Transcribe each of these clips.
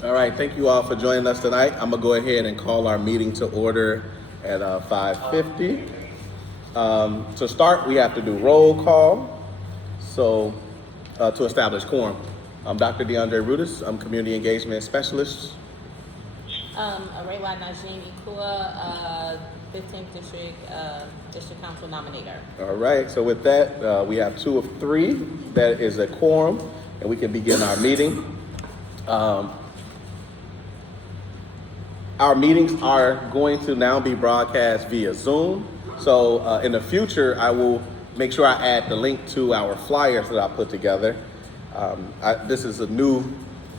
All right, thank you all for joining us tonight. I'm gonna go ahead and call our meeting to order at 5:50. To start, we have to do roll call. So to establish quorum, I'm Dr. DeAndre Rudis. I'm Community Engagement Specialist. Araywa Najim Ikua, 15th District, District Council Nominator. All right, so with that, we have 2 of 3. That is a quorum, and we can begin our meeting. Our meetings are going to now be broadcast via Zoom. So in the future, I will make sure I add the link to our flyers that I put together. This is a new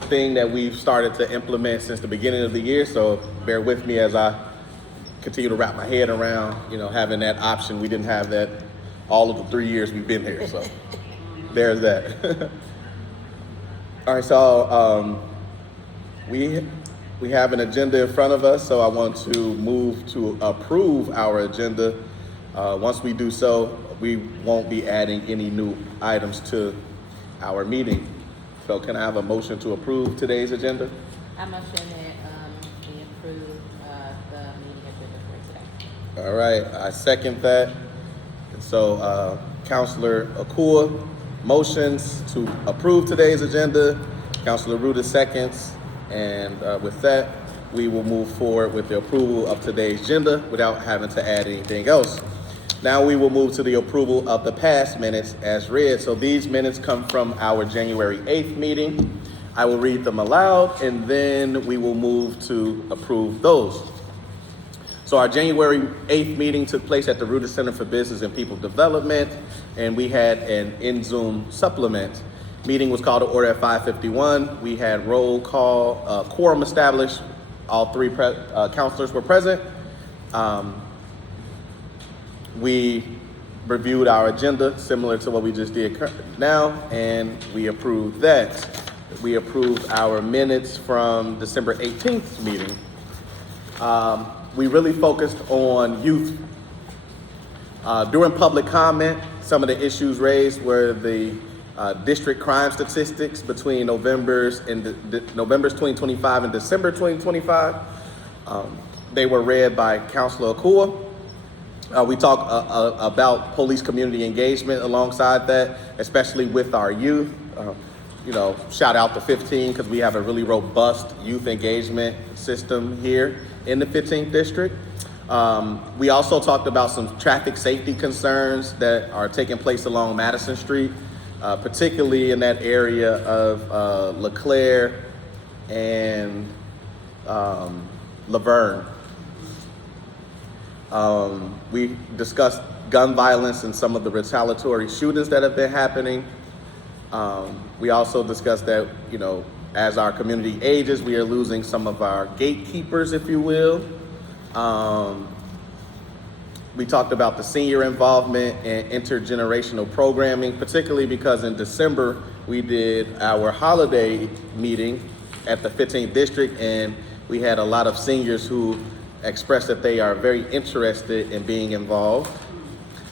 thing that we've started to implement since the beginning of the year. So bear with me as I continue to wrap my head around, having that option. We didn't have that all of the 3 years we've been here. So there's that. All right, so we have an agenda in front of us, so I want to move to approve our agenda. Once we do so, we won't be adding any new items to our meeting. So can I have a motion to approve today's agenda? I motion that we approve the meeting agenda for today. All right, I second that. And so Councilor Akua motions to approve today's agenda. Councilor Rudis seconds. And with that, we will move forward with the approval of today's agenda without having to add anything else. Now we will move to the approval of the past minutes as read. So these minutes come from our January 8th meeting. I will read them aloud, and then we will move to approve those. So our January 8th meeting took place at the Rudis Center for Business and People Development, and we had an in-Zoom supplement. Meeting was called to order at 5:51. We had roll call, quorum established. All 3 counselors were present. We reviewed our agenda similar to what we just did now, and we approved that. We approved our minutes from December 18th meeting. We really focused on youth. During public comment, some of the issues raised were the district crime statistics between November's 2025 and December 2025. They were read by Councilor Akua. We talked about police community engagement alongside that, especially with our youth. Shout out to 15 because we have a really robust youth engagement system here in the 15th district. We also talked about some traffic safety concerns that are taking place along Madison Street, particularly in that area of LeClaire and Laverne. We discussed gun violence and some of the retaliatory shootings that have been happening. We also discussed that, as our community ages, we are losing some of our gatekeepers, if you will. We talked about the senior involvement and intergenerational programming, particularly because in December, we did our holiday meeting at the 15th district, and we had a lot of seniors who expressed that they are very interested in being involved.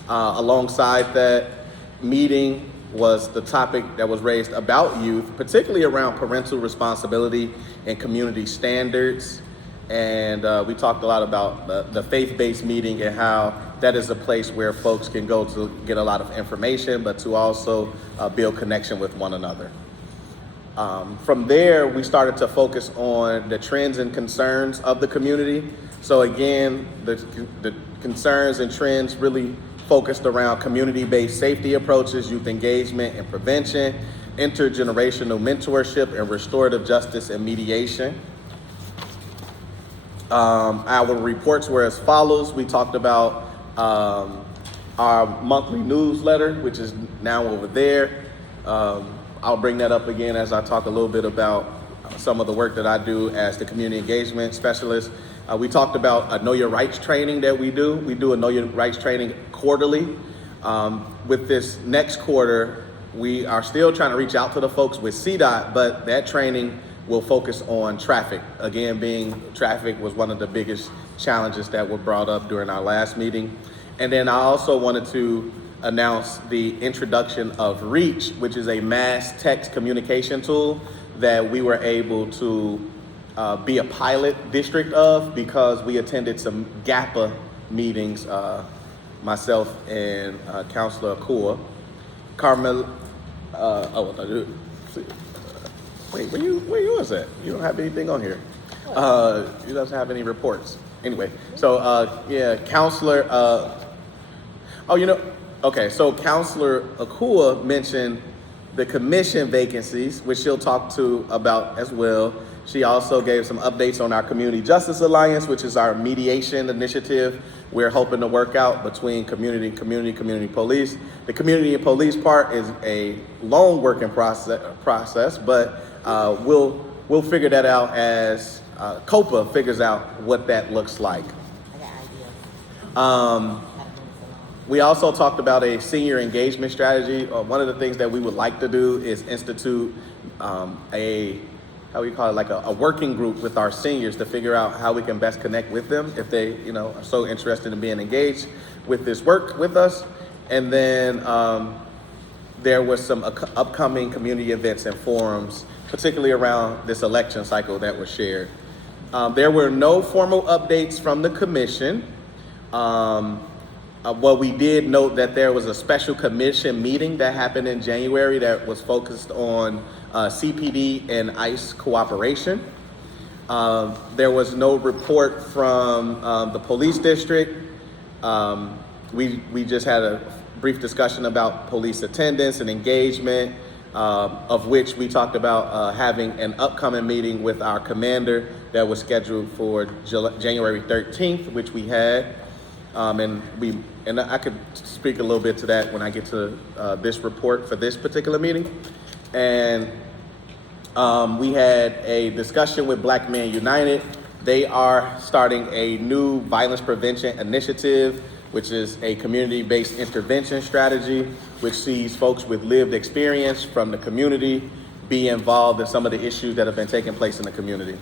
Alongside that meeting was the topic that was raised about youth, particularly around parental responsibility and community standards. And we talked a lot about the faith-based meeting and how that is a place where folks can go to get a lot of information, but to also build connection with one another. From there, we started to focus on the trends and concerns of the community. So again, the concerns and trends really focused around community-based safety approaches, youth engagement and prevention, intergenerational mentorship, and restorative justice and mediation. Our reports were as follows. We talked about our monthly newsletter, which is now over there. I'll bring that up again as I talk a little bit about some of the work that I do as the community engagement specialist. We talked about a Know Your Rights training that we do. We do a Know Your Rights training quarterly. With this next quarter, we are still trying to reach out to the folks with CDOT, but that training will focus on traffic. Again, being traffic was one of the biggest challenges that were brought up during our last meeting. And then I also wanted to announce the introduction of Reach, which is a mass text communication tool that we were able to be a pilot district of, because we attended some GAPA meetings, myself and Councilor Akua. Carmel, wait, where you was at? You don't have anything on here. You don't have any reports. Anyway, so yeah, Councilor, okay, so Councilor Akua mentioned the commission vacancies, which she'll talk to about as well. She also gave some updates on our Community Justice Alliance, which is our mediation initiative we're hoping to work out between community police. The community and police part is a long working process, but we'll figure that out as COPA figures out what that looks like. I got ideas. Um, How to move this along. We also talked about a senior engagement strategy. One of the things that we would like to do is institute a working group with our seniors to figure out how we can best connect with them if they, are so interested in being engaged with this work with us. And then there was some upcoming community events and forums, particularly around this election cycle, that were shared. There were no formal updates from the commission. We did note that there was a special commission meeting that happened in January that was focused on CPD and ICE cooperation. There was no report from the police district. We just had a brief discussion about police attendance and engagement, of which we talked about having an upcoming meeting with our commander that was scheduled for January 13th, which we had. And I could speak a little bit to that when I get to this report for this particular meeting. And we had a discussion with Black Men United. They are starting a new violence prevention initiative, which is a community-based intervention strategy, which sees folks with lived experience from the community be involved in some of the issues that have been taking place in the community.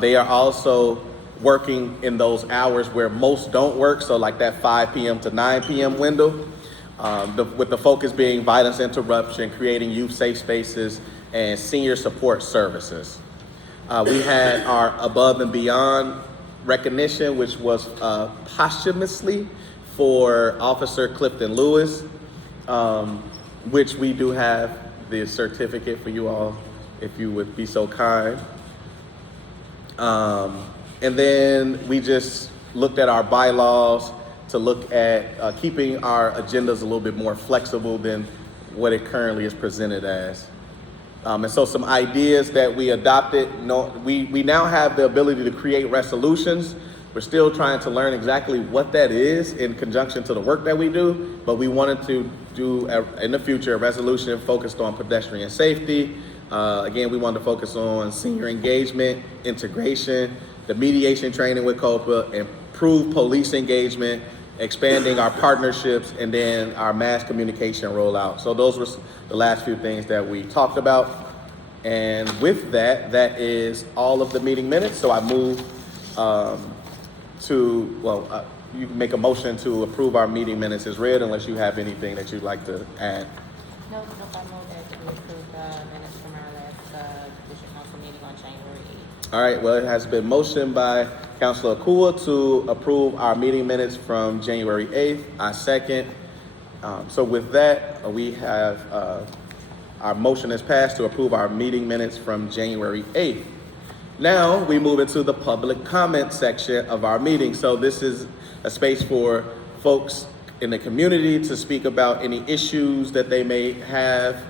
They are also working in those hours where most don't work, so like that 5 p.m. to 9 p.m. window, with the focus being violence interruption, creating youth safe spaces, and senior support services. We had our Above and Beyond recognition, which was posthumously for Officer Clifton Lewis, which we do have the certificate for you all, if you would be so kind. And then we just looked at our bylaws to look at keeping our agendas a little bit more flexible than what it currently is presented as. And so some ideas that we adopted, we now have the ability to create resolutions. We're still trying to learn exactly what that is in conjunction to the work that we do, but we wanted to do in the future a resolution focused on pedestrian safety. Again, we wanted to focus on senior engagement, integration, the mediation training with COPA, improve police engagement, expanding our partnerships, and then our mass communication rollout. So those were the last few things that we talked about. And with that, that is all of the meeting minutes. So I move you can make a motion to approve our meeting minutes as read, unless you have anything that you'd like to add. No, I move that we approve the minutes from our last district council meeting on January 8th. All right, well, it has been motioned by Councilor Akua to approve our meeting minutes from January 8th. I second. So with that, we have our motion is passed to approve our meeting minutes from January 8th. Now we move into the public comment section of our meeting. So this is a space for folks in the community to speak about any issues that they may have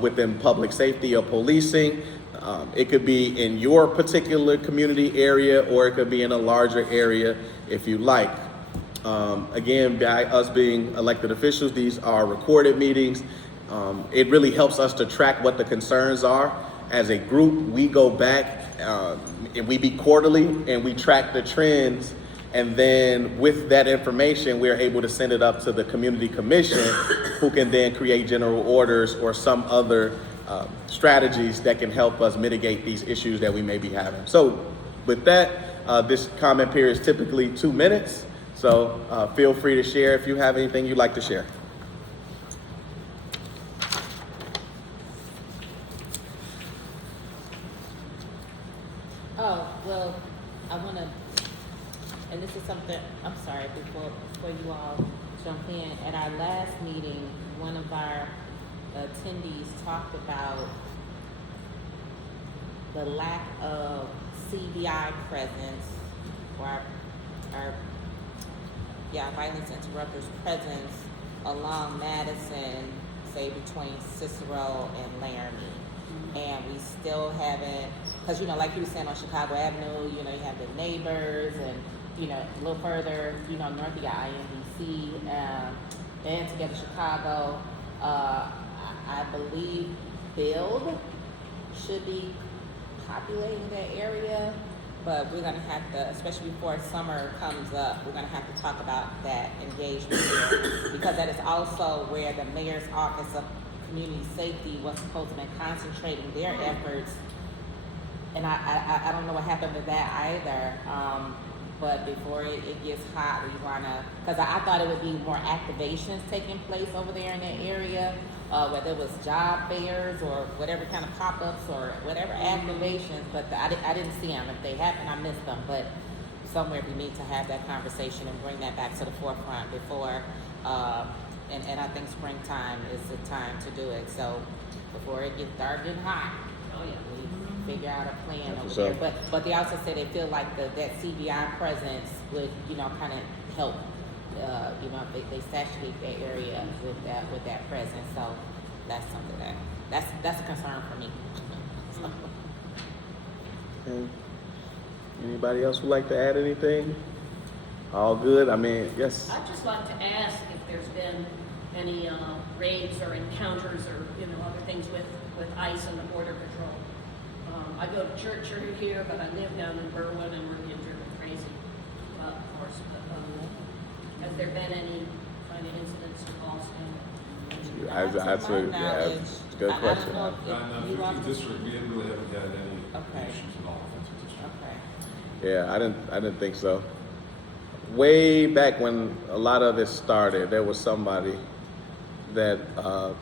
within public safety or policing. It could be in your particular community area, or it could be in a larger area if you like. Again, by us being elected officials, these are recorded meetings. It really helps us to track what the concerns are. As a group, we go back, and we meet quarterly, and we track the trends. And then with that information, we're able to send it up to the community commission, who can then create general orders or some other strategies that can help us mitigate these issues that we may be having. So with that, this comment period is typically 2 minutes. So feel free to share if you have anything you'd like to share. Oh, well, I wanna, and this is something, I'm sorry, before you all jump in, at our last meeting, one of our attendees talked about the lack of CVI presence, or our violence interrupters presence along Madison, say between Cicero and Laramie. And we still haven't, because like you were saying on Chicago Avenue, you have the neighbors, and a little further, north you got INDC, and Together Chicago. I believe Build should be populating that area, but we're gonna have to, especially before summer comes up, we're gonna have to talk about that engagement there, because that is also where the mayor's office of community safety was supposed to be concentrating their efforts, and I don't know what happened with that either. But before it gets hot, we wanna, because I thought it would be more activations taking place over there in that area, whether it was job fairs or whatever kind of pop-ups or whatever activations, but I didn't see them. If they happened, I missed them, but somewhere we need to have that conversation and bring that back to the forefront before, and I think springtime is the time to do it. So before it gets dark and hot, we figure out a plan over there. But they also say they feel like that CVI presence would, kind of help, if they saturate that area with that presence. So that's something that's a concern for me. So. Okay. Anybody else would like to add anything? All good? I mean, yes. I'd just like to ask if there's been any raids or encounters or other things with ICE and the Border Patrol. I go to church here, but I live down in Berwyn, and we're getting driven crazy, of course. But has there been any kind of incidents in Boston? That's a good question. I don't know if you district, we really haven't had any Okay. issues in all offensive districts. Okay. Yeah, I didn't think so. Way back when a lot of it started, there was somebody that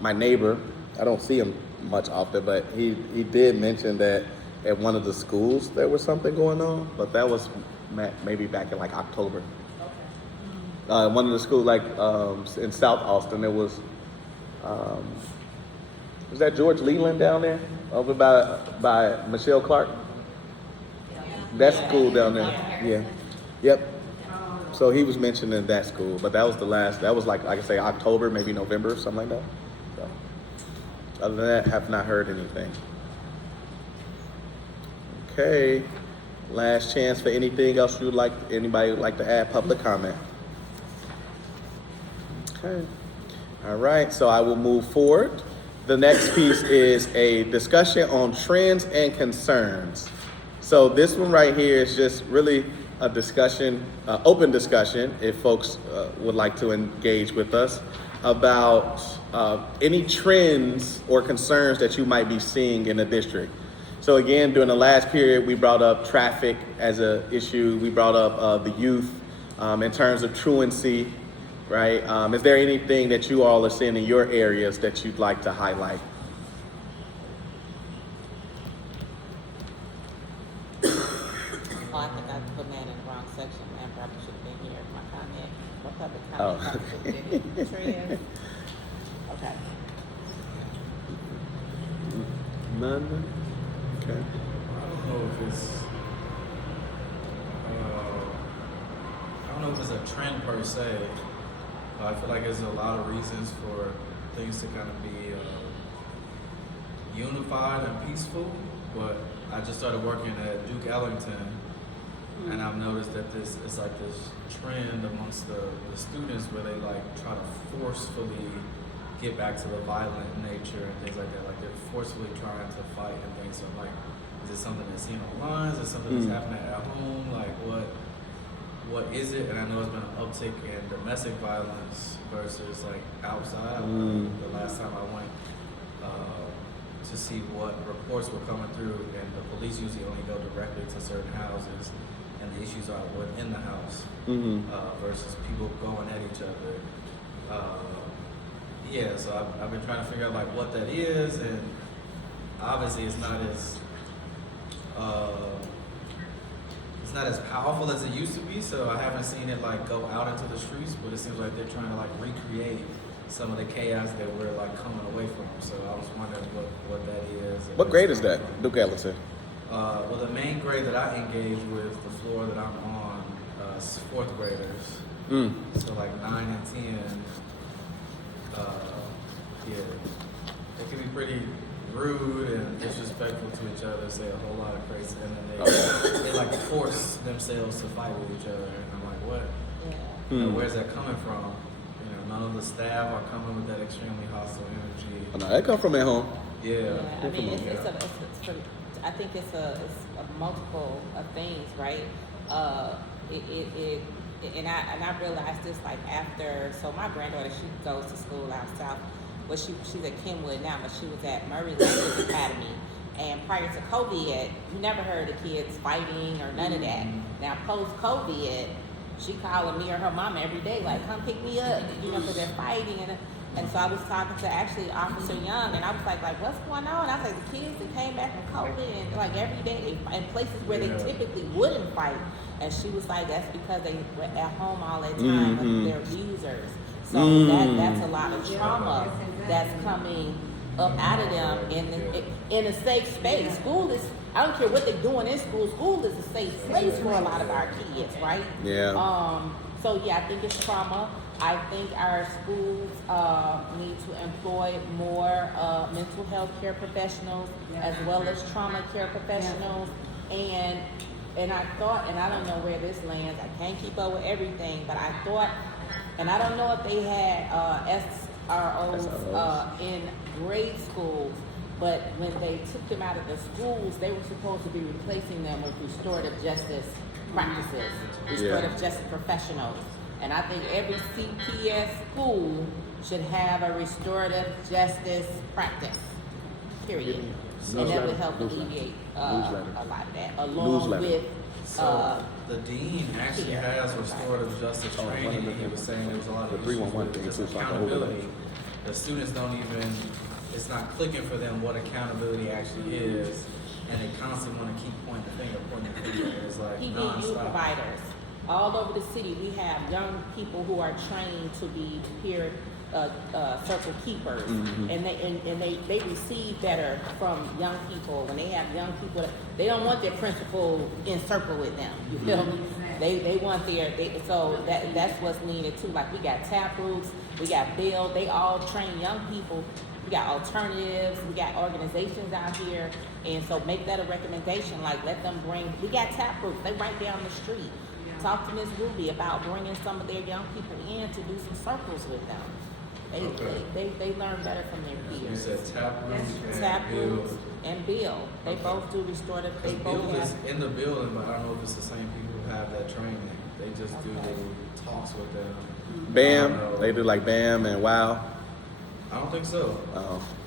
my neighbor, I don't see him much often, but he did mention that at one of the schools there was something going on, but that was maybe back in like October. Okay. One of the schools, like in South Austin, there was that George Leland down there over by Michelle Clark? That school down there. Yeah. Yep. So he was mentioning that school, but that was the last. That was like I say, October, maybe November, something like that. So, other than that, have not heard anything. Okay. Last chance for anything else anybody would like to add? Public comment. Okay. All right. So I will move forward. The next piece is a discussion on trends and concerns. So this one right here is just really a discussion, open discussion, if folks would like to engage with us about any trends or concerns that you might be seeing in the district. So again, during the last period, we brought up traffic as an issue. We brought up the youth in terms of truancy, right? Is there anything that you all are seeing in your areas that you'd like to highlight? Oh, I think I put that in the wrong section. I probably should have been here. My comment. My public comment probably should have been in trends. Okay. None? Okay. I don't know if it's a trend per se. I feel like there's a lot of reasons for things to kind of be unified and peaceful, but I just started working at Duke Ellington, and I've noticed that this is like this trend amongst the students where they like try to forcefully get back to the violent nature and things like that. Like they're forcefully trying to fight and things. So like, is it something that's seen online? Is it something that's happening at home? Like what is it? And I know it's been an uptick in domestic violence versus like outside. The last time I went to see what reports were coming through, and the police usually only go directly to certain houses, and the issues are within the house versus people going at each other. Yeah, so I've been trying to figure out like what that is, and obviously it's not as it's not as powerful as it used to be. So I haven't seen it like go out into the streets, but it seems like they're trying to like recreate some of the chaos that we're like coming away from. So I was wondering what that is. and What grade what's is that, coming from. Duke Ellington? Well, the main grade that I engage with, the floor that I'm on, is fourth graders. Mm. So like 9 and 10. Yeah, it can be pretty rude and disrespectful to each other, say a whole lot of crazy, and then they like force themselves to fight with each other. And I'm like, what? Yeah. You know, Hmm. where's that coming from? You know, none of the staff are coming with that extremely hostile energy. Oh, no, that come from at home. Yeah. Yeah, I mean, it's Yeah. I think it's a multiple of things, right? And I realized this like after. So my granddaughter, she goes to school out south. Well, she's at Kenwood now, but she was at Murray Language Academy. And prior to COVID, you never heard of kids fighting or none of that. Now post COVID, she calling me or her mom every day, like, come pick me up, you know, because they're fighting. And so I was talking to actually Officer Young, and I was like, what's going on? I was like, the kids that came back from COVID, and like every day, in places where they typically wouldn't fight. And she was like, that's because they were at home all that time, but they're abusers. So that's a lot of trauma that's coming up out of them in a safe space. School is, I don't care what they're doing in school, school is a safe place for a lot of our kids, right? Yeah. So yeah, I think it's trauma. I think our schools need to employ more mental health care professionals as well as trauma care professionals. And I thought, and I don't know where this lands, I can't keep up with everything, but I thought, and I don't know if they had SROs in grade schools, but when they took them out of the schools, they were supposed to be replacing them with restorative justice practices, restorative justice professionals. And I think every CPS school should have a restorative justice practice, period. And that would help alleviate a lot of that, along with So the dean actually has restorative justice training, and he was saying there was a lot of issues with just accountability. The students don't even, it's not clicking for them what accountability actually is, and they constantly want to keep pointing the finger. It's like PD youth nonstop. providers. All over the city, we have young people who are trained to be peer circle keepers, and they receive better from young people when they have young people. They don't want their principal in circle with them. You feel me? They want so that's what's needed too. Like we got Taproots, we got Bill. They all train young people. We got alternatives. We got organizations out here, and so make that a recommendation. Like let them bring. We got Taproots. They right down the street. Talk to Ms. Ruby about bringing some of their young people in to do some circles with them. They learn better from their You peers. said Taproot and Taproot Bill. and Bill, they both do restorative. They Because both Bill is have. in the building, but I don't know if it's the same people who have that training. They just do Okay. little talks with them. BAM. I don't know. They do like BAM and WOW. I don't think so.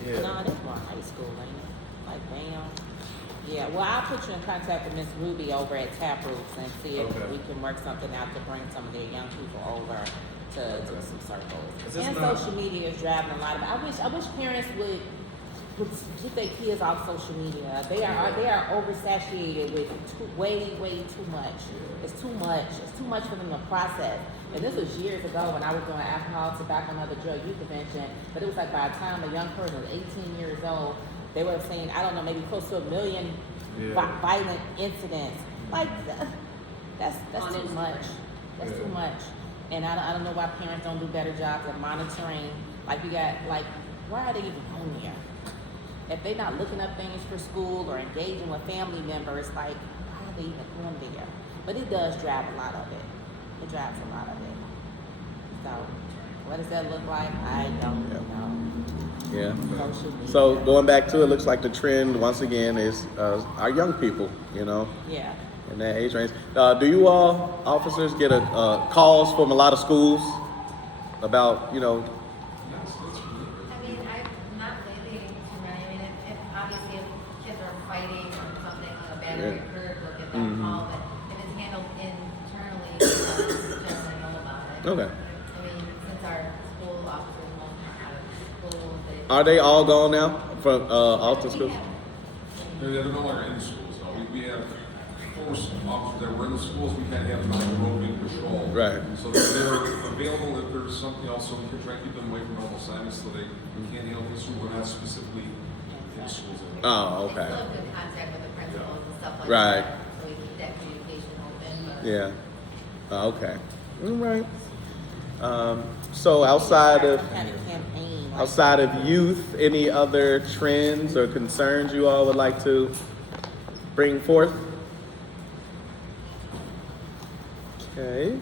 Yeah. No, that's more high school, ain't it? Like bam. Yeah. Well, I'll put you in contact with Miss Ruby over at Taproots and see if Okay. we can work something out to bring some of their young people over to do some circles. Is this And not- social media is driving a lot of. I wish parents would get their kids off social media. They are oversaturated with way too much. It's too much. It's too much for them to process. And this was years ago when I was doing alcohol, tobacco, and other drug use prevention. But it was like by the time a young person was 18 years old, they were saying, I don't know, maybe close to 1 million violent incidents. Like that's On too Instagram. much. That's too much. And I don't know why parents don't do better jobs of monitoring. Like we got why are they even on there? If they're not looking up things for school or engaging with family members, like why are they even on there? But it does drive a lot of it. It drives a lot of it. So what does that look like? I don't know. Yeah. Social media. So going back to it, looks like the trend once again is our young people. You know, Yeah. in that age range. Do you all officers get calls from a lot of schools about I mean, I'm not lately too many. I mean, if obviously if kids are fighting or something, a battery occurred, we'll get that call. But if it's handled internally, generally know about it. Okay. I mean, since our school officers won't out of school, Are they all gone now from Alton we schools? have They're no longer in the schools, though. We have force officers that were in the schools, we kind of have them on the roving patrol. Right. So that they're available if there's something else, so we can try to keep them away from normal assignments so they can't handle this, we're not specifically in schools. Oh, And okay. still have good contact with the principals and stuff like Right. that. So we keep that communication open. But Yeah. Okay. All right. So outside of Kind of campaign. like- outside of youth, any other trends or concerns you all would like to bring forth? Okay.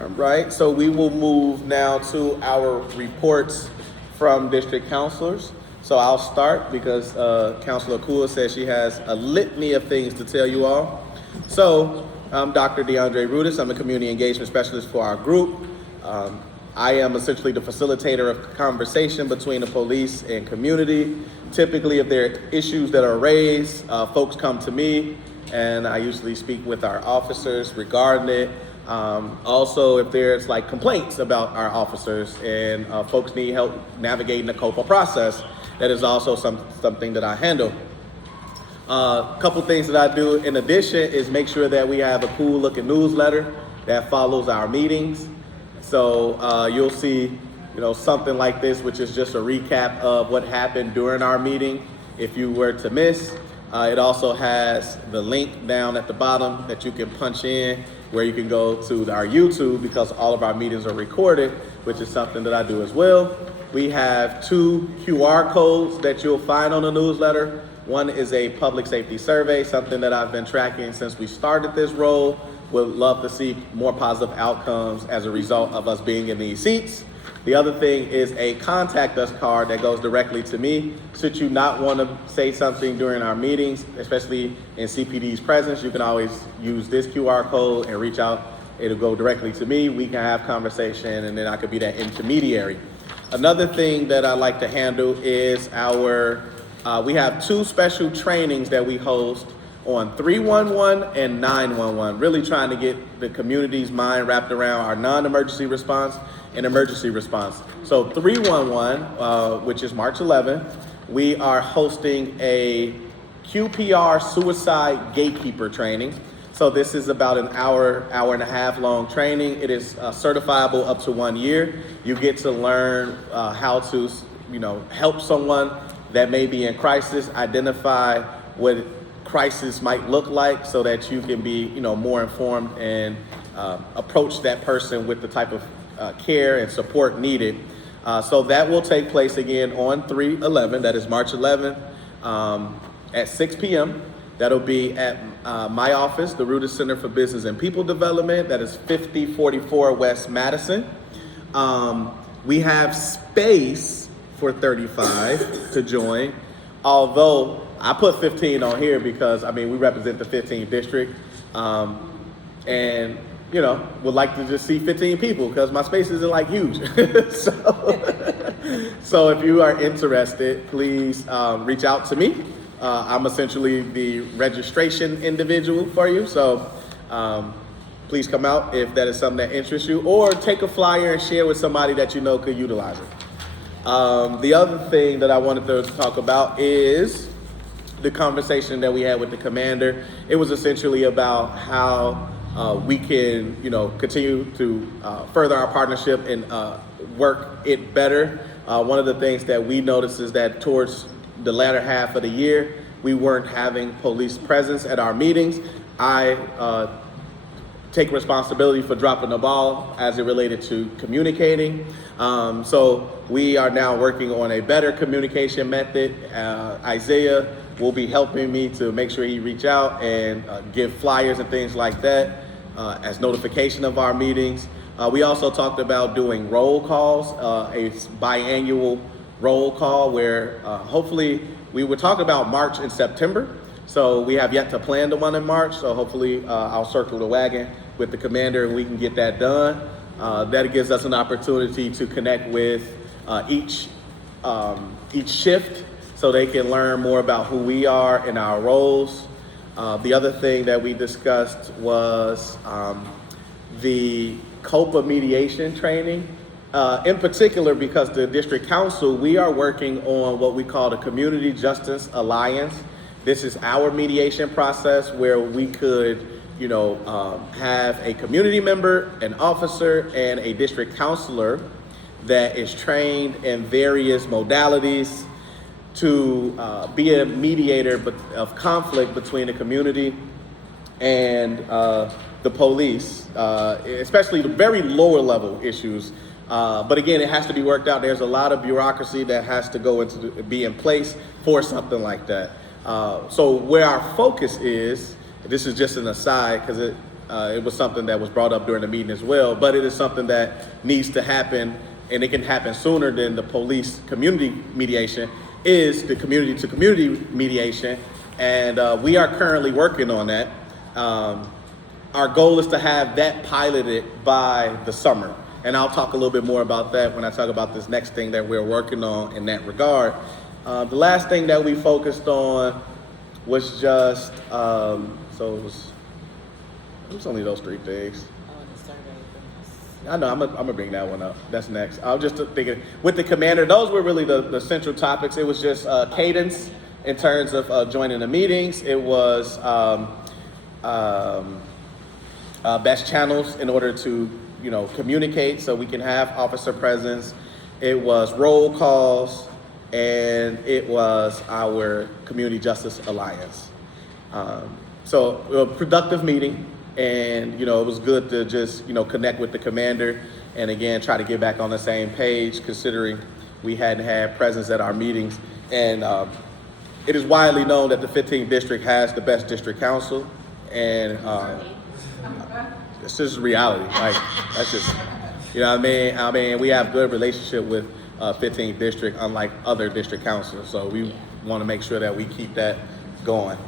All right. So we will move now to our reports from district counselors. So I'll start because Councilor Kua says she has a litany of things to tell you all. So I'm Dr. DeAndre Rudis. I'm a community engagement specialist for our group. I am essentially the facilitator of conversation between the police and community. Typically, if there are issues that are raised, folks come to me, and I usually speak with our officers regarding it. Also, if there's like complaints about our officers and folks need help navigating the COPA process, that is also something that I handle. A couple things that I do in addition is make sure that we have a cool looking newsletter that follows our meetings. So you'll see, something like this, which is just a recap of what happened during our meeting. If you were to miss, it also has the link down at the bottom that you can punch in, where you can go to our YouTube because all of our meetings are recorded, which is something that I do as well. We have 2 QR codes that you'll find on the newsletter. One is a public safety survey, something that I've been tracking since we started this role. Would love to see more positive outcomes as a result of us being in these seats. The other thing is a contact us card that goes directly to me. Should you not want to say something during our meetings, especially in CPD's presence, you can always use this QR code and reach out. It'll go directly to me. We can have conversation, and then I could be that intermediary. Another thing that I like to handle is we have 2 special trainings that we host on 311 and 911, really trying to get the community's mind wrapped around our non-emergency response and emergency response. So 311, which is March 11th, we are hosting a QPR suicide gatekeeper training. So this is about an hour and a half long training. It is certifiable up to 1 year. You get to learn how to, help someone that may be in crisis, identify what crisis might look like so that you can be, more informed and approach that person with the type of care and support needed. So that will take place again on 3/11, that is March 11th, at 6 p.m. That'll be at my office, the Rudis Center for Business and People Development. That is 5044 West Madison. We have space for 35 to join, although I put 15 on here because, we represent the 15th district, and, would like to just see 15 people because my space isn't like huge. So if you are interested, please reach out to me. I'm essentially the registration individual for you. So please come out if that is something that interests you, or take a flyer and share with somebody that you know could utilize it. The other thing that I wanted to talk about is the conversation that we had with the commander. It was essentially about how we can, continue to further our partnership and work it better. One of the things that we noticed is that towards the latter half of the year, we weren't having police presence at our meetings. I take responsibility for dropping the ball as it related to communicating. So we are now working on a better communication method. Isaiah will be helping me to make sure he reach out and give flyers and things like that as notification of our meetings. We also talked about doing roll calls, a biannual roll call where hopefully we were talking about March and September. So we have yet to plan the one in March. So hopefully I'll circle the wagon with the commander and we can get that done. That gives us an opportunity to connect with each shift so they can learn more about who we are and our roles. The other thing that we discussed was the COPA mediation training. In particular, because the district council, we are working on what we call the Community Justice Alliance. This is our mediation process where we could, have a community member, an officer, and a district counselor that is trained in various modalities to be a mediator of conflict between the community and the police, especially the very lower level issues. But again, it has to be worked out. There's a lot of bureaucracy that has to be in place for something like that. So where our focus is, this is just an aside because it was something that was brought up during the meeting as well, but it is something that needs to happen, and it can happen sooner than the police community mediation, is the community to community mediation. And we are currently working on that. Our goal is to have that piloted by the summer. And I'll talk a little bit more about that when I talk about this next thing that we're working on in that regard. The last thing that we focused on was just, it was only those 3 things. Oh, and the survey things. I know, I'm gonna bring that one up. That's next. I was just thinking, with the commander, those were really the central topics. It was just cadence in terms of joining the meetings. It was best channels in order to, communicate so we can have officer presence. It was roll calls, and it was our Community Justice Alliance. So a productive meeting, and it was good to just connect with the commander, and again try to get back on the same page, considering we hadn't had presence at our meetings. And it is widely known that the 15th district has the best district council, and it's just reality. Like, that's just, what I mean? I mean, we have good relationship with 15th district, unlike other district councils. So we want to make sure that we keep that going.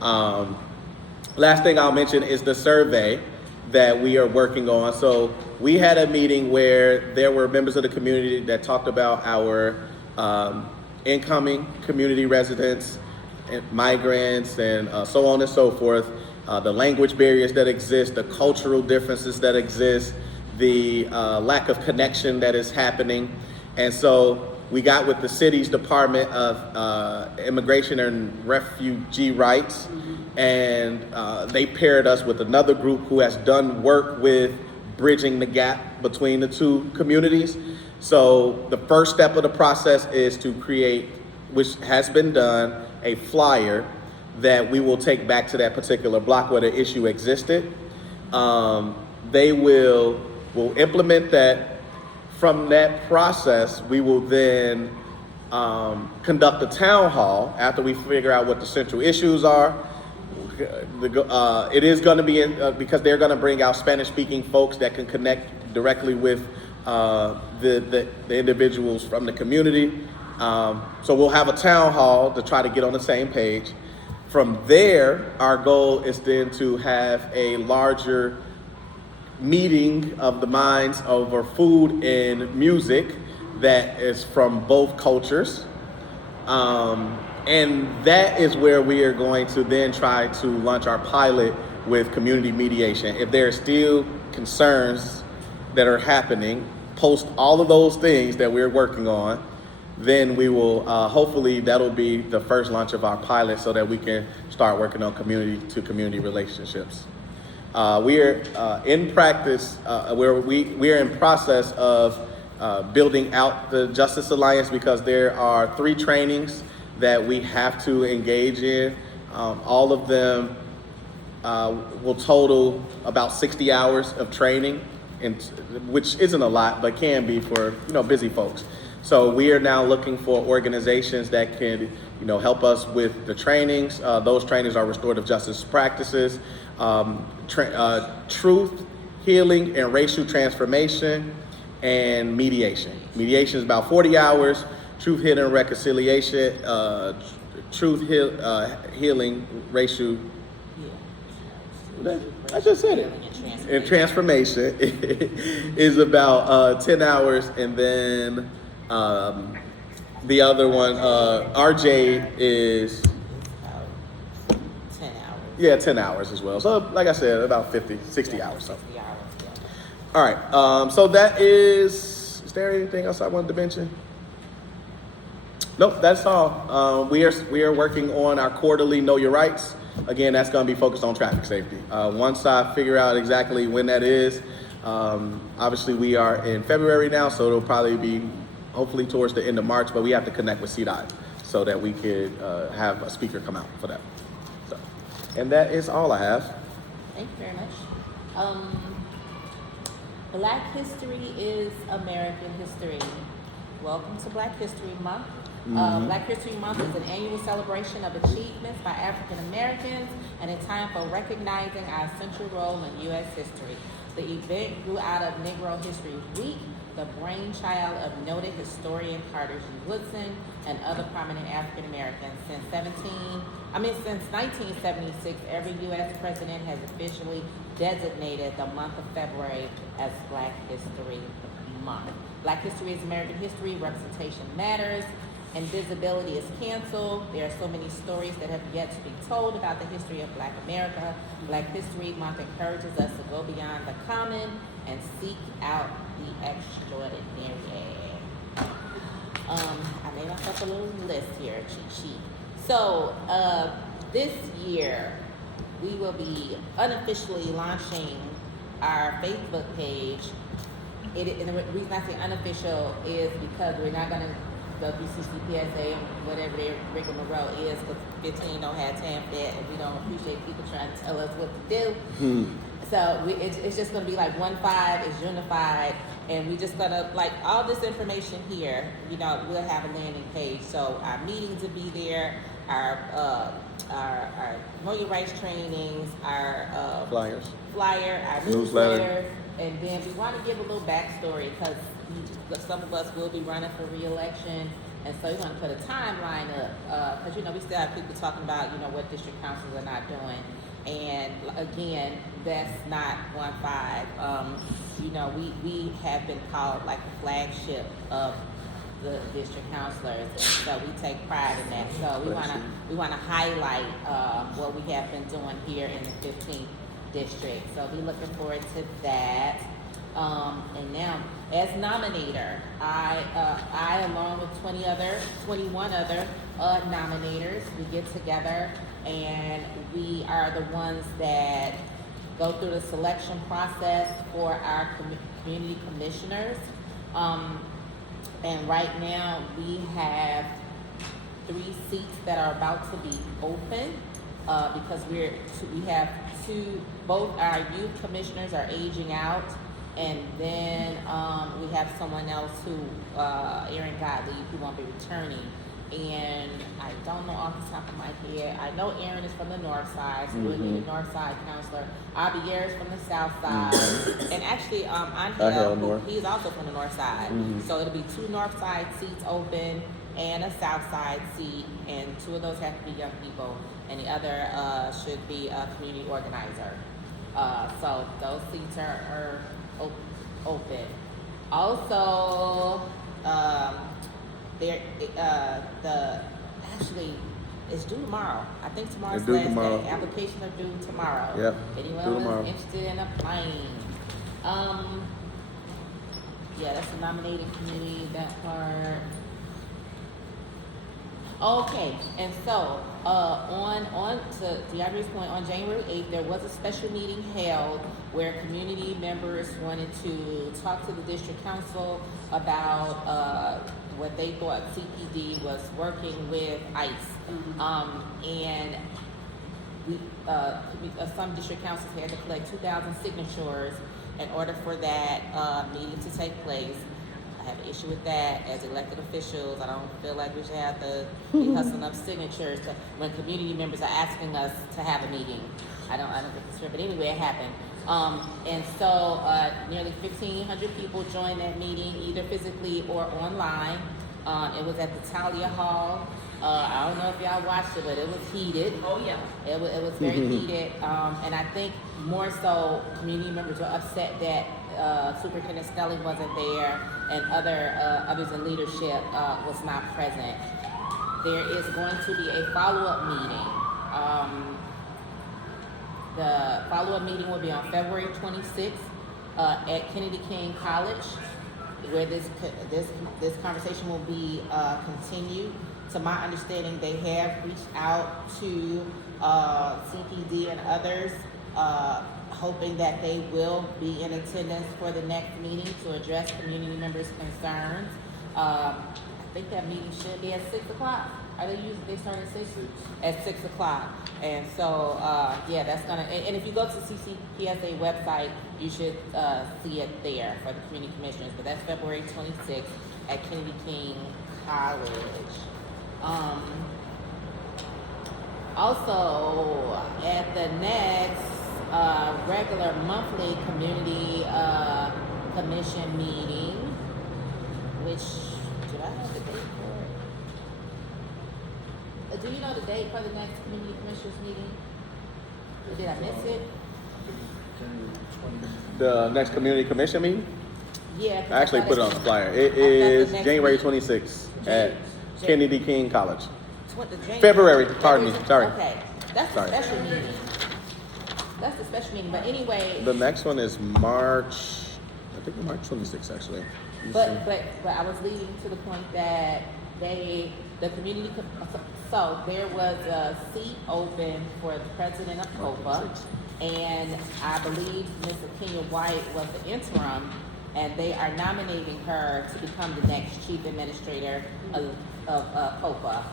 Last thing I'll mention is the survey that we are working on. So we had a meeting where there were members of the community that talked about our incoming community residents, and migrants, and so on and so forth. The language barriers that exist, the cultural differences that exist, the lack of connection that is happening. And so we got with the city's Department of Immigration and Refugee Rights, and they paired us with another group who has done work with bridging the gap between the two communities. So the first step of the process is to create, which has been done, a flyer that we will take back to that particular block where the issue existed. They will implement that. From that process, we will then conduct a town hall after we figure out what the central issues are. It is going to be because they're going to bring out Spanish-speaking folks that can connect directly with the individuals from the community. So we'll have a town hall to try to get on the same page. From there, our goal is then to have a larger meeting of the minds over food and music that is from both cultures. And that is where we are going to then try to launch our pilot with community mediation. If there are still concerns that are happening, post all of those things that we're working on, then we will, hopefully that'll be the first launch of our pilot so that we can start working on community to community relationships. We are in practice, we are in process of building out the Justice Alliance because there are 3 trainings that we have to engage in. All of them will total about 60 hours of training, which isn't a lot, but can be for busy folks. So we are now looking for organizations that can help us with the trainings. Those trainings are restorative justice practices, truth, healing, and racial transformation, and mediation. Mediation is about 40 hours. Truth, healing, and reconciliation. Healing, racial. I just said it. And transformation is about 10 hours, and then the other one, RJ, is 10 hours. Yeah, 10 hours as well. So like I said, about 50, 60 hours. So. 60 hours, yeah. All right, so that is there anything else I wanted to mention? Nope, that's all. We are working on our quarterly Know Your Rights. Again, that's going to be focused on traffic safety. Once I figure out exactly when that is, obviously we are in February now, so it'll probably be hopefully towards the end of March, but we have to connect with CDOT so that we could have a speaker come out for that. So, and that is all I have. Thank you very much. Black History is American history. Welcome to Black History Month. Black History Month is an annual celebration of achievements by African Americans and a time for recognizing our central role in U.S. history. The event grew out of Negro History Week, the brainchild of noted historian Carter G. Woodson and other prominent African Americans. Since 1976, every U.S. president has officially designated the month of February as Black History Month. Black History is American history, representation matters, invisibility is canceled. There are so many stories that have yet to be told about the history of Black America. Black History Month encourages us to go beyond the common and seek out the extraordinary. I made myself a little list here, cheat sheet. So this year, we will be unofficially launching our Facebook page. And the reason I say unofficial is because we're not going to the BCCPSA, whatever their rigmarole is, because 15 don't have time for that, and we don't appreciate people trying to tell us what to do. So it's just going to be like 1-5 is unified, and we just going to, like, all this information here, you know, we'll have a landing page. So our meetings will be there, our Know Your Rights trainings, our flyer, our newsletter, and then we want to give a little backstory because some of us will be running for re-election, and so we want to put a timeline up because, you know, we still have people talking about, you know, what district councils are not doing. And again, that's not 1-5. You know, we have been called like the flagship of the district counselors, and so we take pride in that. So we want to highlight what we have been doing here in the 15th district. So be looking forward to that. And now, as nominator, I along with 21 other nominators, we get together and we are the ones that go through the selection process for our community commissioners. And right now we have 3 seats that are about to be open because we have both our youth commissioners are aging out. And then we have someone else who, Aaron Gottlieb, who won't be returning. And I don't know off the top of my head. I know Aaron is from the north side, so we'll need a north side counselor. Javier is from the south side. And actually, Angel, he's also from the north side. So it'll be 2 north side seats open and a south side seat. And 2 of those have to be young people. And the other should be a community organizer. So those seats are open. Also, it's due tomorrow. I think tomorrow's the last day. Applications are due tomorrow. Yep. Anyone who's interested in applying. Yeah, that's the nominating committee, that part. Okay, and so on to DeAndre's point, on January 8th, there was a special meeting held where community members wanted to talk to the district council about what they thought CPD was working with ICE. And we, some district councils had to collect 2,000 signatures in order for that meeting to take place. I have an issue with that as elected officials. I don't feel like we should have to be hustling up signatures when community members are asking us to have a meeting. I don't think it's fair, but anyway, it happened. And so nearly 1,500 people joined that meeting, either physically or online. It was at the Talia Hall. I don't know if y'all watched it, but it was heated. Oh yeah. It was very heated. And I think more so community members were upset that Superintendent Scully wasn't there and others in leadership was not present. There is going to be a follow-up meeting. The follow-up meeting will be on February 26th at Kennedy King College. where this conversation will be continued. To my understanding, they have reached out to CPD and others, hoping that they will be in attendance for the next meeting to address community members' concerns. I think that meeting should be at 6 o'clock. Are they start at 6? At 6 o'clock. And so, yeah, that's gonna, and if you go to CCPSA website, you should see it there for the community commissioners. But that's February 26th at Kennedy King College. Also, at the next regular monthly community commission meeting, which, do I have the date for it? Do you know the date for the next community commissioners meeting? Or did I miss it? The next community commission meeting? Yeah. 'cause I actually thought put it on the flyer. It the is next January meeting. 26th at Jan- Kennedy King College. January. February, pardon me, sorry. Okay, that's the Sorry. special meeting. That's the special meeting, but anyway. The next one is March, I think March 26th actually. Let me see. But I was leading to the point that so there was a seat open for the president of COPA, and I believe Ms. Kenya White was the interim, and they are nominating her to become the next chief administrator of COPA.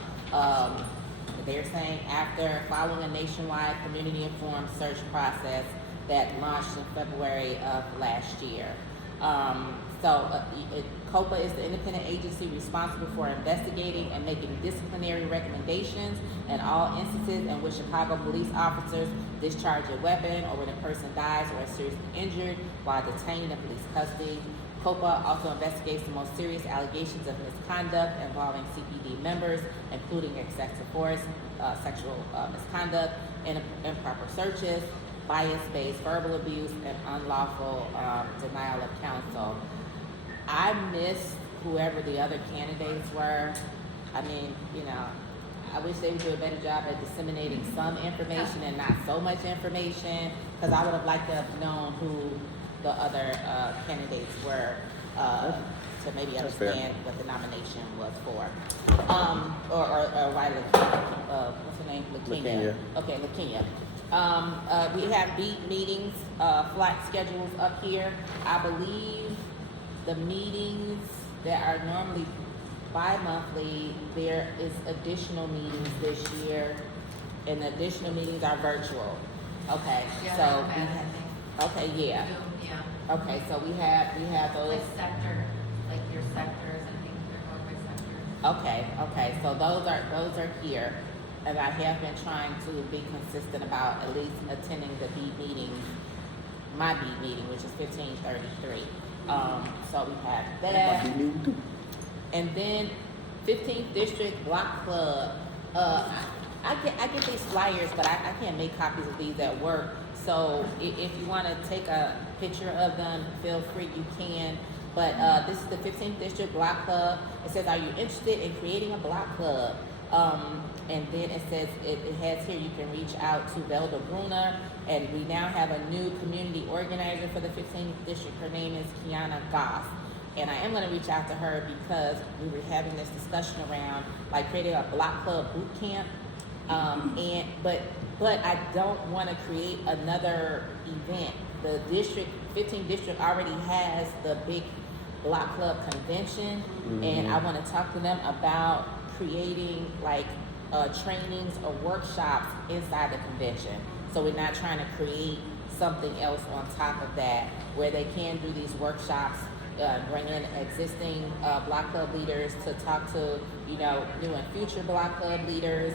They're saying after following a nationwide community informed search process that launched in February of last year. COPA is the independent agency responsible for investigating and making disciplinary recommendations in all instances in which Chicago police officers discharge a weapon or when a person dies or is seriously injured while detained in police custody. COPA also investigates the most serious allegations of misconduct involving CPD members, including excessive force, sexual misconduct, improper searches, bias-based verbal abuse, and unlawful denial of counsel. I missed whoever the other candidates were. I mean, I wish they would do a better job at disseminating some information and not so much information, because I would have liked to have known who the other candidates were to maybe That's fair. understand what the nomination was for. Or why, what's her name? LaKenya. Okay, LaKenya. We have beat meetings, flat schedules up here. I believe the meetings that are normally bi-monthly, there is additional meetings this year, and the additional meetings are virtual. Okay, Yeah, so that's we bad, I have, think. okay, yeah. Yeah. Okay, so we have those. Like sector, like your sectors, I think they're going by sectors. Okay, so those are here, and I have been trying to be consistent about at least attending the beat meetings, my beat meeting, which is 1533. So we have that, and then 15th District Block Club. I get these flyers, but I can't make copies of these at work. So if you want to take a picture of them, feel free, you can. But this is the 15th District Block Club. It says, are you interested in creating a block club? And then it says, it has here, you can reach out to Velda Bruner. And we now have a new community organizer for the 15th District. Her name is Kiana Goss. And I am going to reach out to her because we were having this discussion around like creating a block club boot camp. But I don't want to create another event. The 15th district already has the big block club convention, and I want to talk to them about creating like trainings or workshops inside the convention. So we're not trying to create something else on top of that, where they can do these workshops, bring in existing block club leaders to talk to, new and future block club leaders,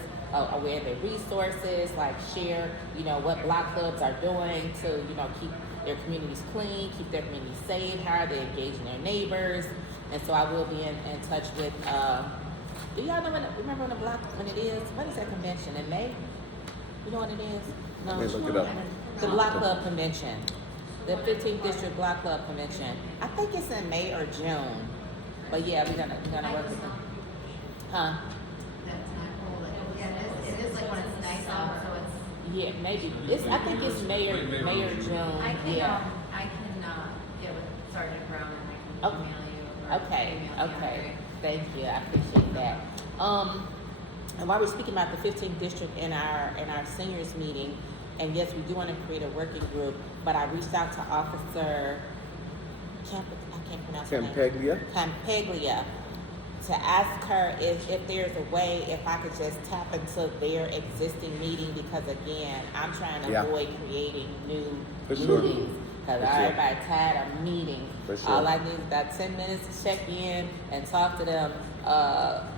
aware of their resources, like share, what block clubs are doing to, keep their communities clean, keep their communities safe, how are they engaging their neighbors. And so I will be in touch with, do y'all know remember when it is? When is that convention, in May? You know when it is? No. Let me look it up. The Block Club Convention, the 15th District Block Club Convention. I think it's in May or June. But yeah, we're gonna work with them. Huh? That's not cool. Yeah, it is like when it's nice out, so it's. Yeah, maybe. I think it's May or June. I can, Yeah. get with Sergeant Brown and I can Okay. email you. Okay, email calendar. okay, thank you, I appreciate that. And while we're speaking about the 15th district in our seniors meeting, and yes, we do want to create a working group, but I reached out to Officer I can't pronounce her name. Campaglia? Campaglia, to ask her if there's a way, if I could just tap into their existing meeting, because again, I'm trying to Yeah. avoid creating new For sure. meetings. Because For sure. everybody's tired of meetings. For sure. All I need is about 10 minutes to check in and talk to them,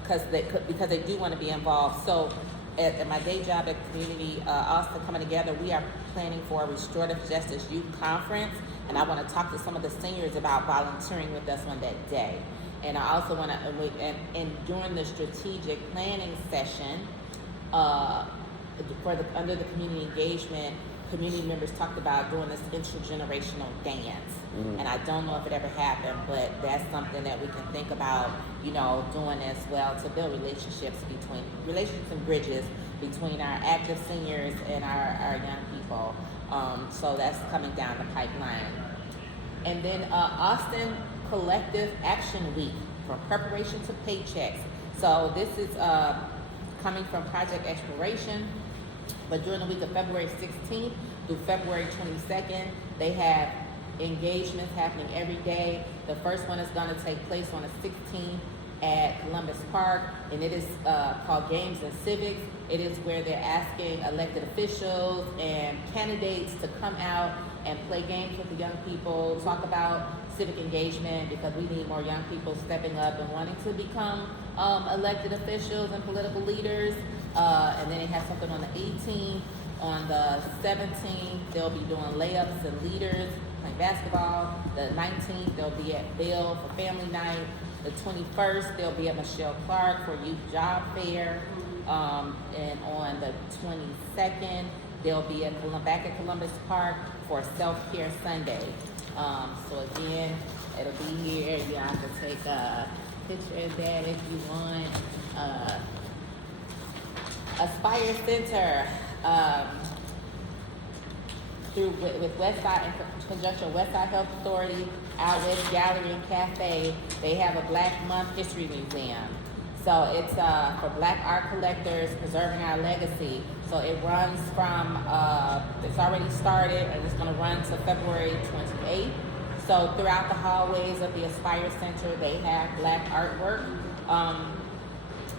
because they do want to be involved. So at my day job at Community Austin Coming Together, we are planning for a Restorative Justice Youth Conference, and I want to talk to some of the seniors about volunteering with us on that day. And I also want to, and during the strategic planning session, under the community engagement, community members talked about doing this intergenerational dance. And I don't know if it ever happened, but that's something that we can think about, doing as well, to build relationships and bridges between our active seniors and our young people. So that's coming down the pipeline. And then Austin Collective Action Week, from preparation to paychecks. So this is coming from Project Exploration, but during the week of February 16th through February 22nd, they have engagements happening every day. The first one is going to take place on the 16th at Columbus Park, and it is called Games and Civics. It is where they're asking elected officials and candidates to come out and play games with the young people, talk about civic engagement, because we need more young people stepping up and wanting to become elected officials and political leaders. And then they have something on the 18th. On the 17th, they'll be doing layups and leaders, playing basketball. The 19th, they'll be at Bill for family night. The 21st, they'll be at Michelle Clark for youth job fair. And on the 22nd, they'll be back at Columbus Park for Self-Care Sunday. So again, it'll be here. You have to take a picture of that if you want. Aspire Center, with Westside, in conjunction with Westside Health Authority, Out West Gallery and Cafe, they have a Black Month History Museum. So it's for Black art collectors, preserving our legacy. So it runs from, it's already started, and it's going to run to February 28th. So throughout the hallways of the Aspire Center, they have Black artwork.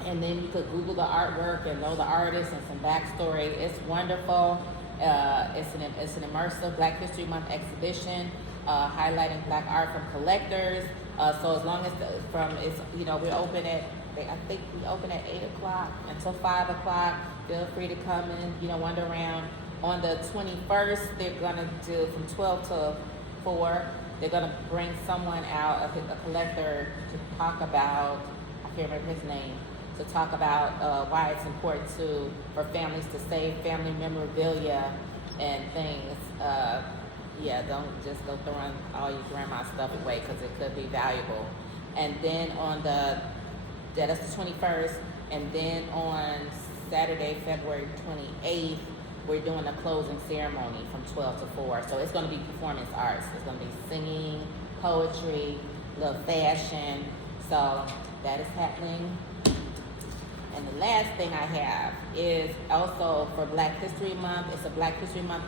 And then you could Google the artwork and know the artist and some backstory. It's wonderful. It's an immersive Black History Month exhibition highlighting Black art from collectors. So as long as we're open at, I think we open at 8 o'clock until 5 o'clock. Feel free to come and wander around. On the 21st, they're gonna do from 12 to 4. They're gonna bring someone out, a collector, to talk about, I can't remember his name, to talk about why it's important for families to save family memorabilia and things. Don't just go throwing all your grandma stuff away, because it could be valuable. And then that's the 21st, and then on Saturday, February 28th, we're doing a closing ceremony from 12 to 4. So it's going to be performance arts. It's going to be singing, poetry, a little fashion. So that is happening. And the last thing I have is also for Black History Month. It's a Black History Month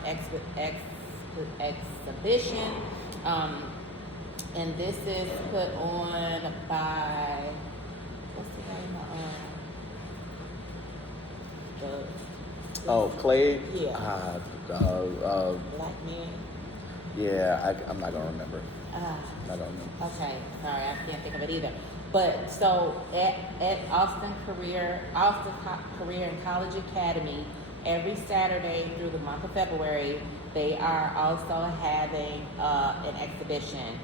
exhibition. And this is put on by, what's the name of Clay? Yeah. Black man. Yeah, I'm not going to remember. Ah. I don't know. Okay, sorry, I can't think of it either. But so at Austin Career and College Academy, every Saturday through the month of February, they are also having an exhibition.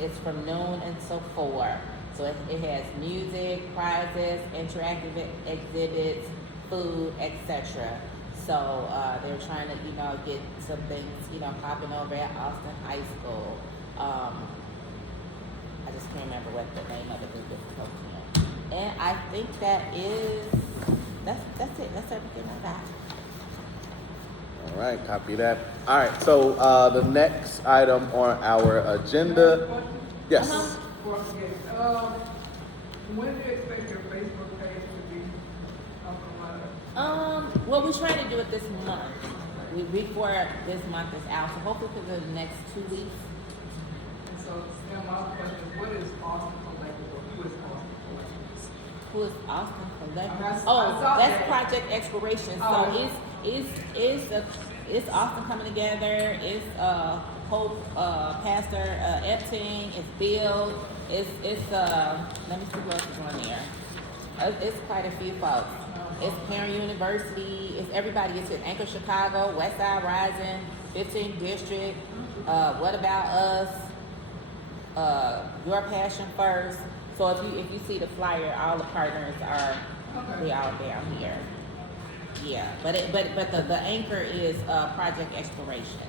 It's from noon until 4. So it has music, prizes, interactive exhibits, food, etc. So they're trying to, get some things, popping over at Austin High School. I just can't remember what the name of the group is called. And I think that's it. That's everything I got. All right, copy that. All right, so the next item on our agenda Yes. Once again, when do you expect your Facebook page to be up and running? Well, we're trying to do it this month. Before this month is out, so hopefully for the next 2 weeks. And so, now my question is, what is Austin Collective, or who is Austin Collective? Who is Austin Collective? I Oh, saw that's that. Project Exploration. Oh. So it's Austin coming together. It's Hope, Pastor Epting. It's Bill. It's let me see who else is on there. It's quite a few folks. It's Parent University. It's everybody. It's in Anchor Chicago, Westside Rising, 15th District. What About Us? Your Passion First. So if you see the flyer, all the partners are they all down here. Yeah, but the anchor is Project Exploration.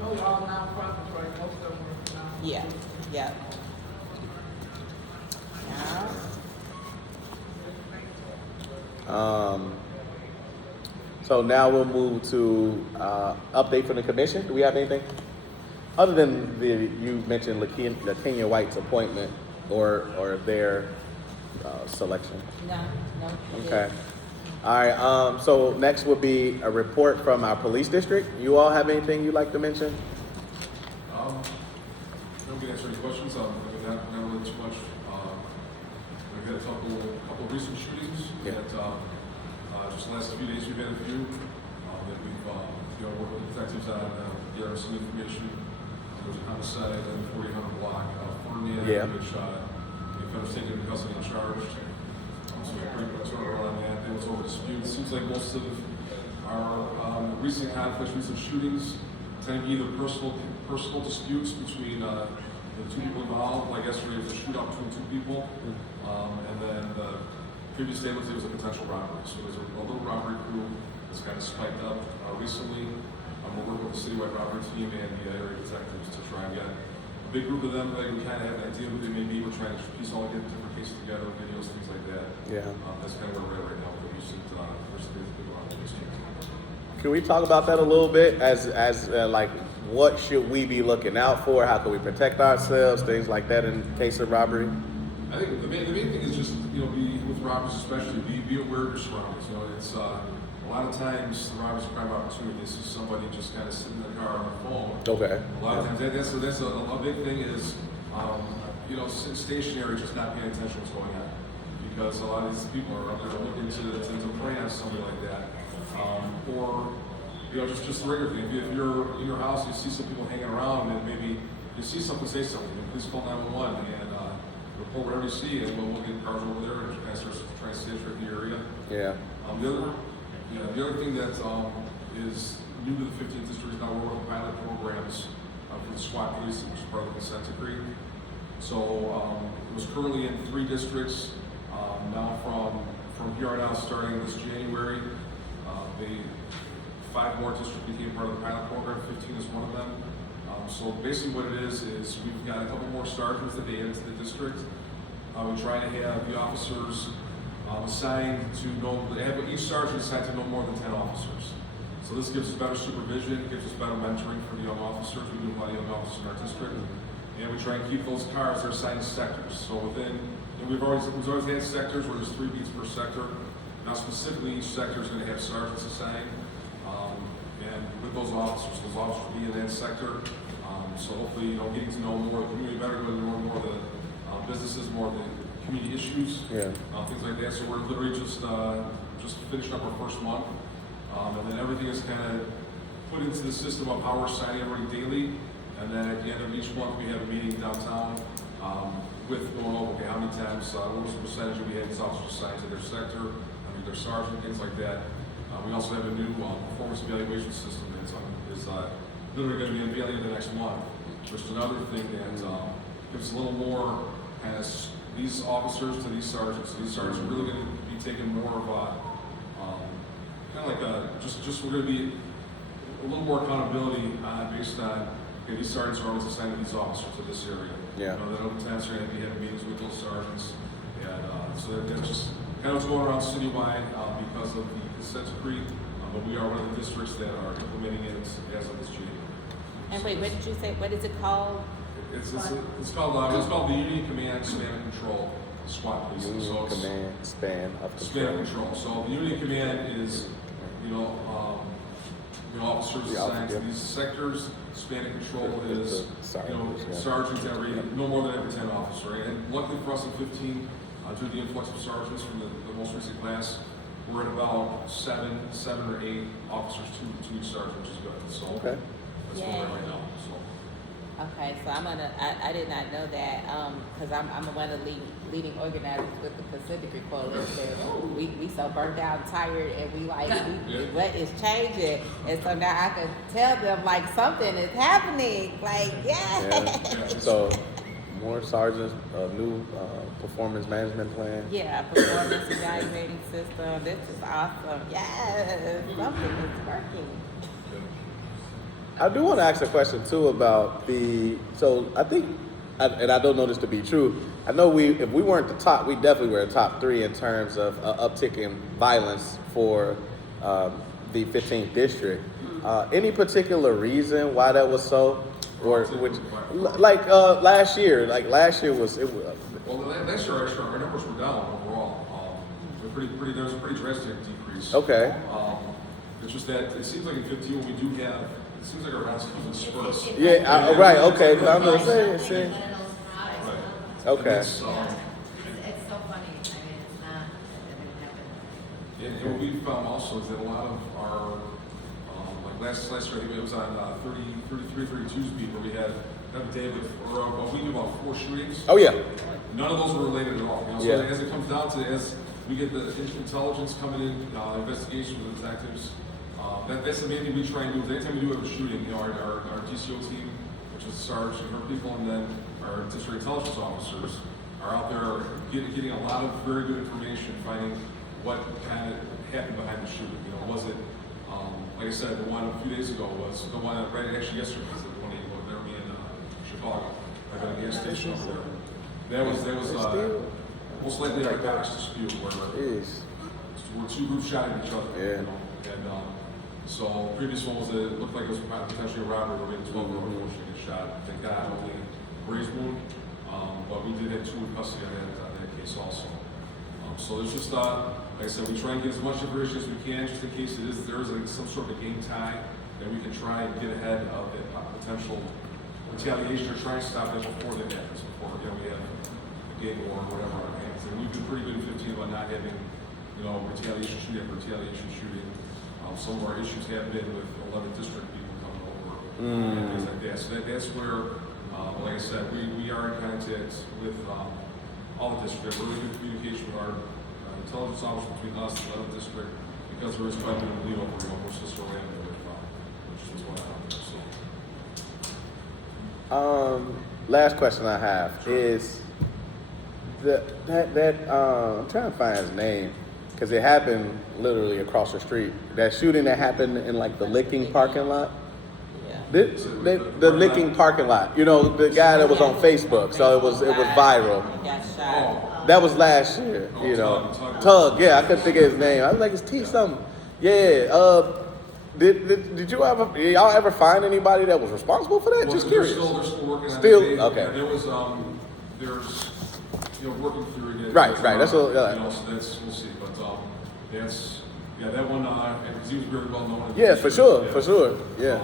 Those are all nonprofits, right? Most of them are nonprofits. Yeah, yeah. Yeah. So now we'll move to update from the commission. Do we have anything? Other than you mentioned LaKenya White's appointment or their selection. No. Okay. All right. So next would be a report from our police district. You all have anything you'd like to mention? We can answer any questions. Not really too much. We've had a couple of recent shootings. Yeah. That, just the last few days, we've had a few that we've worked with detectives on, gathered some information. There was a homicide in the 4800 block, Ferdinand, Yeah. which the offender's taken into custody and charged. So we're pretty much around that. There was over dispute. It seems like most of our recent conflicts, recent shootings, tend to be either personal disputes between the two people involved. Like yesterday, there was a shootout between two people, and then the previous day was a potential robbery. So there's a little robbery crew that's kind of spiked up recently. We're working with the citywide robbery team and the area detectives to try and get a big group of them. Like we kind of have an idea who they may be. We're trying to piece all get different cases together, videos, things like that. Yeah. That's kind of where we're at right now with the recent Can we talk about that a little bit as like what should we be looking out for? How can we protect ourselves? Things like that in case of robbery. I think the main thing is just be with robbers especially be aware of your surroundings. It's a lot of times the robbers' prime opportunity is just somebody just kind of sitting in the car on the phone. Okay. A lot of times that's a big thing is sitting stationary, just not paying attention to what's going on, because a lot of these people are out there looking to prey on somebody like that, or just the regular thing. If you're in your house, you see some people hanging around, and maybe you see something, say something. Please call 911 and report whatever you see, and we'll get cars over there and kind of start trying to stay in the area. Yeah. The other thing that is new to the 15th district is now we're working pilot programs for the SWAT police, which is part of the consent decree. So it was currently in 3 districts. Now from here on out, starting this January, the 5 more districts became part of the pilot program. 15 is one of them. So basically what it is we've got a couple more sergeants that they added to the district. We try to have the officers assigned to each sergeant assigned to no more than 10 officers. So this gives us better supervision, gives us better mentoring for the young officers. We do a lot of young officers in our district. And we try and keep those cars, they're assigned sectors. So we've always had sectors where there's 3 beats per sector. Now specifically each sector is going to have sergeants assigned. And with those officers will be in that sector. So hopefully, getting to know more of the community better, getting to know more of the businesses, more of the community issues, things like that. So we're literally just finishing up our first month. And then everything is kind of put into the system of how we're signing everybody daily. And then at the end of each month, we have a meeting downtown with going over, okay, how many times, what was the percentage we had these officers assigned to their sector, their sergeant, things like that. We also have a new performance evaluation system that is literally going to be unveiling the next month, which is another thing that gives a little more as these officers to these sergeants. So these sergeants are really going to be taking more of a kind of like we're going to be a little more accountability based on these sergeants are always assigned to these officers to this area. Yeah. That open times are going to be having meetings with those sergeants, and so that's just kind of what's going around citywide because of the consent decree. But we are one of the districts that are implementing it as of this January. And wait, what did you say? What is it called? It's called the Union Command Span and Control SWAT Policing. Union So it's Command Span of Span Control. and Control. So the Union Command is, officers The assigned to officer. these sectors. Span and Control is, Sergeants, yeah. sergeants no more than every 10 officer. And luckily for us in 15, due to the influx of sergeants from the most recent class, we're at about seven or eight officers to each sergeant, which is good. So Okay. that's where we're at right now. So. Okay, so I did not know that, cause I'm one of the leading organizers with the Pacific Coalition. We so burnt out and tired and we what is changing? And so now I can tell them like something is happening, like, Yeah. So more sergeants, new performance management plan. Yeah, performance evaluating system, this is awesome, yes, something is working. I do want to ask a question too about so I think, and I don't know this to be true, I know if we weren't the top, we definitely were top 3 in terms of uptick in violence for the 15th district. Any particular reason why that was so? Or which, last year was, Well, last year, actually, our numbers were down overall. There was a pretty drastic decrease. okay. It's just that it seems like in 15 we do have, it seems like our rounds come in spurts. Yeah, right, okay, 'cause I'm gonna say, It's like one of those highs, huh? okay. And it's, Yeah, it's so funny, I mean, it's not, that didn't happen. and what we found also is that a lot of our, like last year, I think it was on 3332's beat where we had a day with, or a week about 4 shootings. Oh yeah, None of those were related at all. So Yeah. as it comes down to, as we get the intelligence coming in, investigations with detectives, that's the main thing we try and do. Anytime we do have a shooting, our DCO team, which is Sarge and her people, and then our district intelligence officers are out there getting a lot of very good information, finding what kind of happened behind the shooting. Was it, like I said, the one a few days ago was the one that actually yesterday was the one there in Chicago, like at a gas station over there. That was most likely a narcotics dispute where 2 groups shot at each other. Yeah. And so previous one was it looked like it was potentially a robbery where we had 12 people unfortunately get shot. Thank God, only raised wound. But we did have 2 in custody on that case also. So it's just like I said, we try and get as much information as we can just in case there is some sort of a gang tie that we can try and get ahead of the potential retaliation or try and stop that before that happens. Before we have a gang war or whatever happens. And we've been pretty good in 15 about not having retaliation shooting after retaliation shooting. Some of our issues have been with 11th district people coming over and things like that. So that's where, like I said, we are in contact with all the districts. We have really good communication with our intelligence officers between us and 11th district because there is quite a bit of lead over more Cicero Avenue, which is what's happening. So. Last question I have is I'm trying to find his name because it happened literally across the street. That shooting that happened in like the Licking parking lot. Yeah. The Licking parking lot. The guy that was on Facebook, so it was viral. He got shot. That was last year. Tug. Yeah, I couldn't think of his name. I was like, it's T something. Yeah. Did y'all ever find anybody that was responsible for that? Well, Just they're curious. still working on Still? it. Okay. Yeah, there was there's working through it. Right. That's what. So we'll see, but that one because he was very well known. Yeah, for sure. Yeah.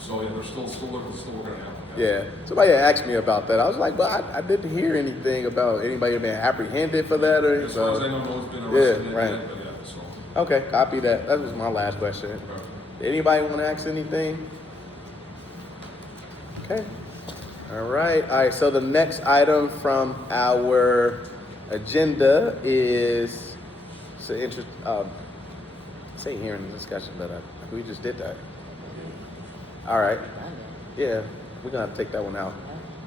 So they're still working on it. Yeah. Somebody had asked me about that. I was like, but I didn't hear anything about anybody being apprehended for that or As far as I anything. know, no one's been arrested. right. Yet, but yeah, so. Okay, copy that. That was my last question. Okay. Anybody want to ask anything? Okay. All right. So the next item from our agenda is say hearing the discussion, but we just did that. All right. Yeah, we're gonna have to take that one out.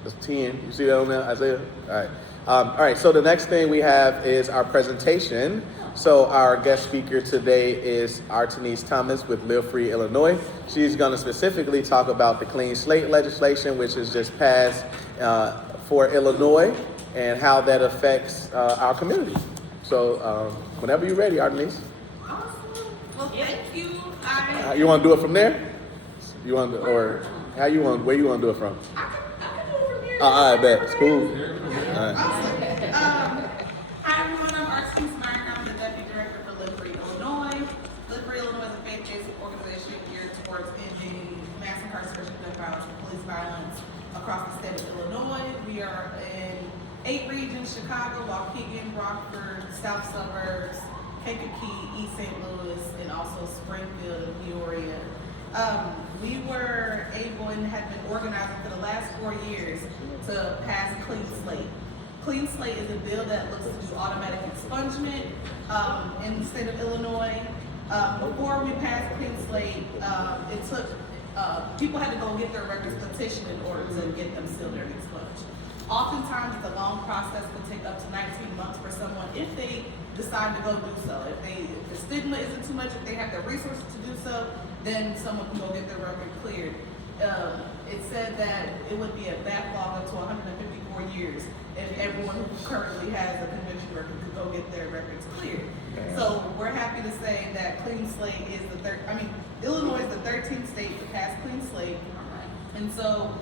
That's 10. You see that on there, Isaiah? All right. All right. So the next thing we have is our presentation. So our guest speaker today is Artenise Thomas with Live Free Illinois. She's going to specifically talk about the Clean Slate legislation, which has just passed for Illinois, and how that affects our community. So whenever you're ready, Artenise. Awesome. Well, thank you. You want to do it from there? You want to, or Where you want to do it from? I can do it from here. All right, bet. It's cool. All right. Awesome. Hi everyone, I'm Artsy Smart. I'm the Deputy Director for Live Free Illinois. Live Free Illinois is a faith-based organization geared towards ending mass incarceration, gun violence, and police violence across the state of Illinois. We are in 8 regions: Chicago, Waukegan, Rockford, South Suburbs, Kankakee, East St. Louis, and also Springfield and Peoria. We were able and had been organizing for the last 4 years to pass Clean Slate. Clean Slate is a bill that looks to do automatic expungement in the state of Illinois. Before we passed Clean Slate, it took, people had to go get their records petitioned in order to get them sealed and expunged. Oftentimes, it's a long process, could take up to 19 months for someone if they decide to go do so. If the stigma isn't too much, if they have the resources to do so, then someone can go get their record cleared. It said that it would be a backlog up to 154 years if everyone who currently has a conviction record could go get their records cleared. So we're happy to say that Clean Slate is Illinois is the 13th state to pass Clean Slate. And so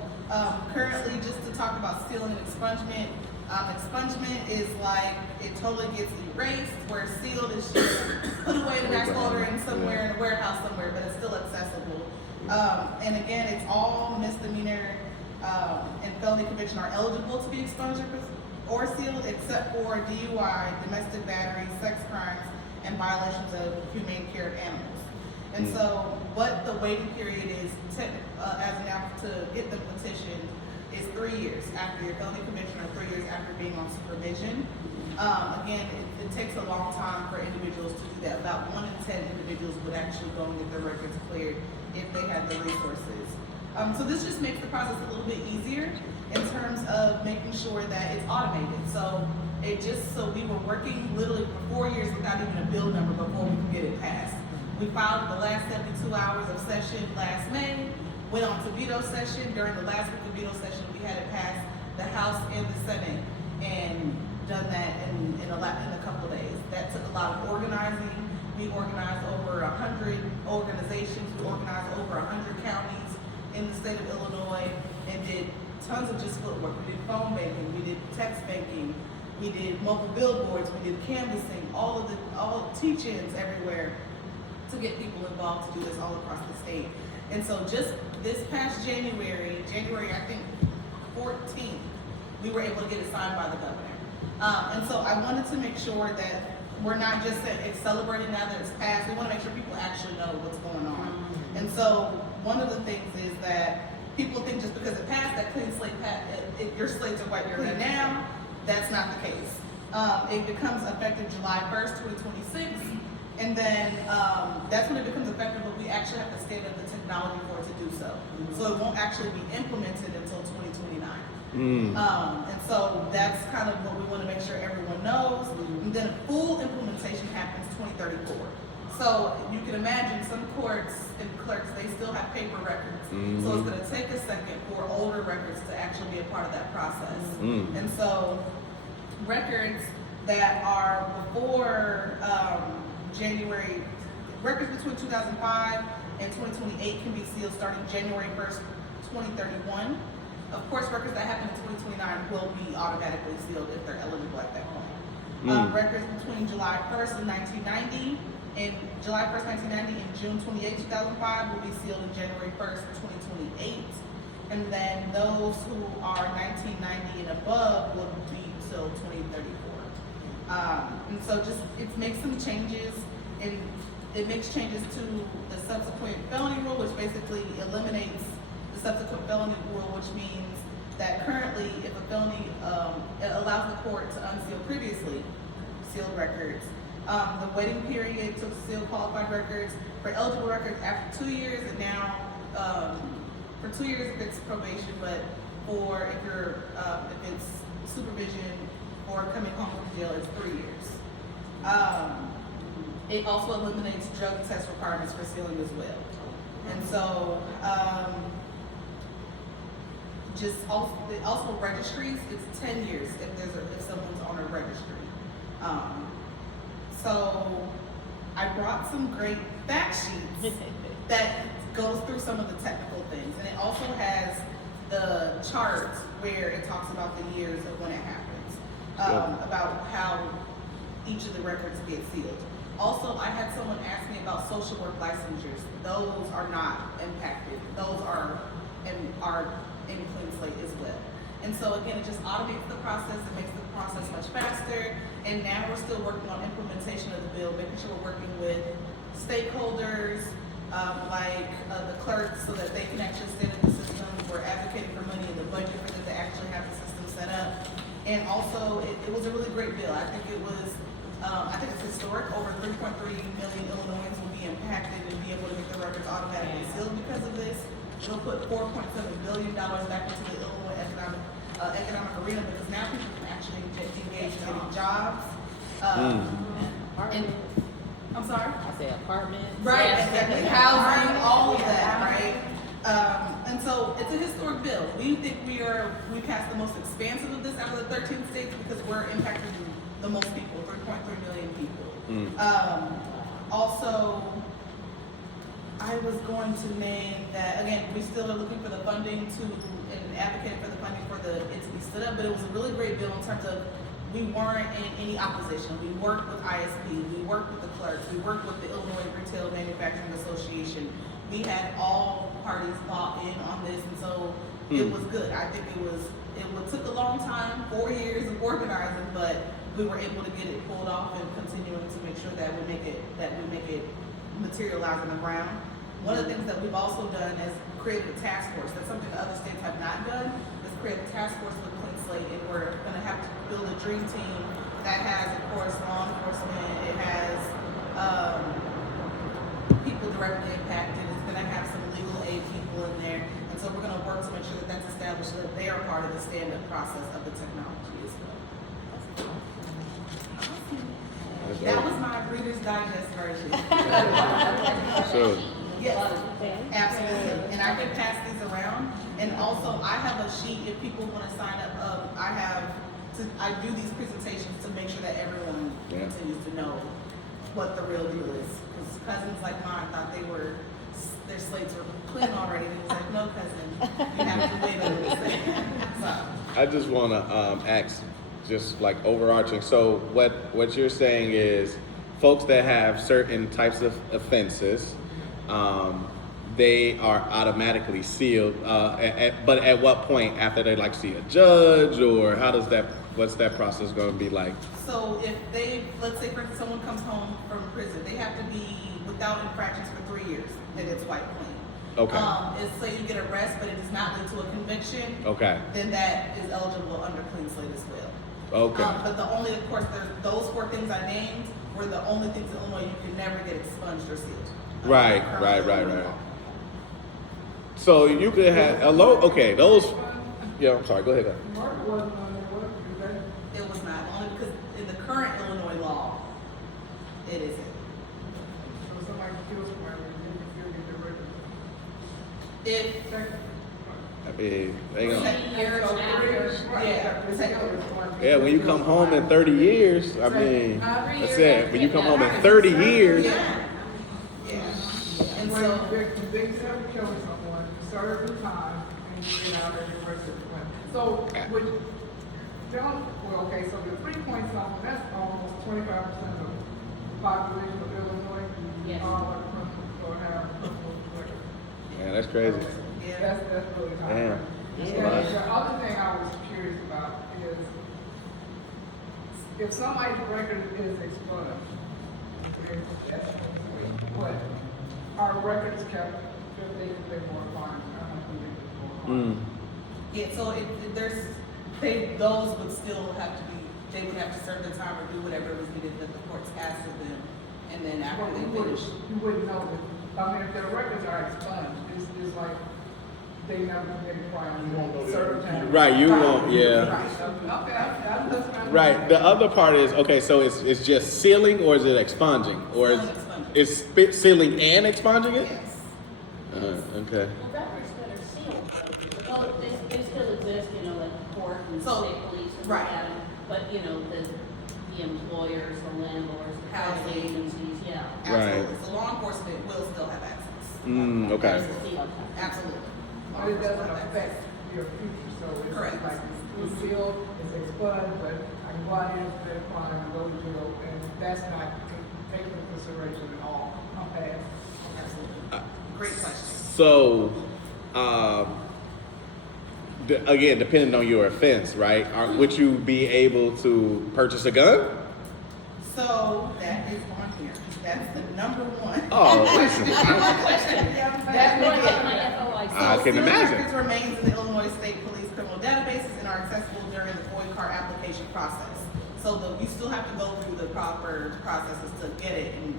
currently, just to talk about sealing and expungement, expungement is like it totally gets erased, where sealed is just put away in a back folder and somewhere in a warehouse somewhere, but it's still accessible. And again, it's all misdemeanor and felony conviction are eligible to be expunged or sealed, except for DUI, domestic battery, sex crimes, and violations of humane care of animals. And so, what the waiting period is, as of now, to get the petition is 3 years after your felony conviction or 3 years after being on supervision. Again, it takes a long time for individuals to do that. About 1 in 10 individuals would actually go and get their records cleared if they had the resources. So this just makes the process a little bit easier in terms of making sure that it's automated. So we were working literally for 4 years without even a bill number before we could get it passed. We filed the last 72 hours of session last May, went on to veto session. During the last week of veto session, we had it passed the House and the Senate, and done that in a couple of days. That took a lot of organizing. We organized over 100 organizations. We organized over 100 counties in the state of Illinois, and did tons of just footwork. We did phone banking, we did text banking, we did mobile billboards, we did canvassing, all teach-ins everywhere to get people involved to do this all across the state. And so just this past January I think 14th, we were able to get it signed by the governor. And so I wanted to make sure that we're not just celebrating now that it's passed. We want to make sure people actually know what's going on. And so one of the things is that people think just because it passed, that Clean Slate your slates are wiped clean now. That's not the case. It becomes effective July 1st, 2026. And then that's when it becomes effective, but we actually have to stand up the technology for it to do so. So it won't actually be implemented until 2029. And so that's kind of what we want to make sure everyone knows. And then full implementation happens 2034. So you can imagine some courts and clerks, they still have paper records. So it's going to take a second for older records to actually be a part of that process. And so records that are before January, records between 2005 and 2028 can be sealed starting January 1st, 2031. Of course, records that happen in 2029 will be automatically sealed if they're eligible at that point. Records between July 1st and 1990 and July 1st, 1990 and June 28, 2005 will be sealed in January 1st, 2028. And then those who are 1990 and above will be till 2034. And so it makes some changes, and it makes changes to the subsequent felony rule, which basically eliminates the subsequent felony rule, which means that currently if a felony, it allows the court to unseal previously sealed records. The waiting period to seal qualified records for eligible records after 2 years, and now for 2 years if it's probation, but if it's supervision or coming home from jail, it's 3 years. It also eliminates drug test requirements for sealing as well. And so also registries, it's 10 years if someone's on a registry. So I brought some great fact sheets that goes through some of the technical things, and it also has the charts where it talks about the years of when it happens, about how each of the records get sealed. Also, I had someone ask me about social work licensures. Those are not impacted. Those are in Clean Slate as well. And so again, it just automates the process. It makes the process much faster. And now we're still working on implementation of the bill, making sure we're working with stakeholders, like the clerks, so that they can actually stand in the system. We're advocating for money in the budget for them to actually have the system set up. And also, it was a really great bill. I think it was, I think it's historic. Over 3.3 million Illinoisans will be impacted and be able to get their records automatically sealed because of this. It'll put $4.7 billion back into the Illinois economic arena, because now people can actually engage in getting jobs. And, I'm sorry? I say apartments. Right, Yes. exactly, housing, all of that, right? And so it's a historic bill. We think we passed the most expansive of this out of the 13 states because we're impacting the most people, 3.3 million people. Also, I was going to name that, again, we still are looking for the funding and advocating for the funding for it to be stood up, but it was a really great bill in terms of we weren't in any opposition. We worked with ISP, we worked with the clerks, we worked with the Illinois Retail Manufacturing Association. We had all parties bought in on this, and so it was good. I think it took a long time, 4 years of organizing, but we were able to get it pulled off and continuing to make sure that we make it materialize on the ground. One of the things that we've also done is created a task force. That's something that other states have not done, is create a task force with Clean Slate, and we're gonna have to build a dream team that has, of course, law enforcement, it has people directly impacted, it's gonna have some legal aid people in there, and so we're gonna work to make sure that that's established, so that they are part of the stand-up process of the technology as well. That was my Reader's Digest version. So, Yes, absolutely. And I can pass these around. And also, I have a sheet if people want to sign up. I do these presentations to make sure that everyone continues to know what the real deal is. Because cousins like mine thought their slates were clean already. And it was like, no, cousin, you have to wait a little bit. So. I just want to ask, just like overarching. So what you're saying is, folks that have certain types of offenses, they are automatically sealed. But at what point? After they see a judge, or what's that process going to be like? So if let's say for instance, someone comes home from prison, they have to be without infractions for 3 years, then it's wiped clean. Okay. If say you get arrested, but it does not lead to a conviction, Okay. then that is eligible under Clean Slate as well. Okay. But of course, those 4 things I named were the only things in Illinois you could never get expunged or sealed. Right. So you could have those. Yeah, I'm sorry. Go ahead. Mark wasn't on there, was that? It was not, only because in the current Illinois law, it isn't. So somebody kills somebody, you can still get their record. If, I mean, they gonna, Years after. yeah. When you come home in 30 years, I mean, Every that's year it. When you come after. home in 30 years. yeah. And When so, you're convicted of killing someone, you serve your time, and you get out of your person. So, okay, so the 3 point something, that's almost 25% of the population of Illinois. Yes. All are criminals or have criminal records. Man, that's crazy. yeah. That's really high. Damn. That's a And lot. the other thing I was curious about is if somebody's record is expunged, what our records kept, if they more fines, I don't think they more fines. Yeah, so those would still have to be, they would have to serve the time or do whatever was needed that the courts asked of them. And then after Well, they you wouldn't, finish. you wouldn't know that, I mean, if their records are expunged, it's like they never committed a crime. You won't know certain time. Right, you won't. Yeah. Right, okay, that's kind of. Right. The other part is so it's just sealing, or is it expunging, or is Sealing, expunging. it's sealing and expunging it? Yes. Okay. Well, records that are sealed, well, they still exist, like court and So, state police and right. that, but, the employers, the landlords, the housing Housing. agencies, yeah. Absolutely. So law enforcement will still have access. Okay. There's the field. Absolutely. But it doesn't affect your future, so it's Correct. like, it's sealed, it's expunged, but I can go out here and commit a crime and go to jail, and that's not taken into consideration at all. I'll pass. Absolutely. Great question. So, again, depending on your offense, right? Would you be able to purchase a gun? So that is on here. That's the number one. Oh, listen. That would Look at be- my FOIC. I can Civil imagine. records remains in the Illinois State Police criminal databases and are accessible during the FOIA card application process. So you still have to go through the proper processes to get it, and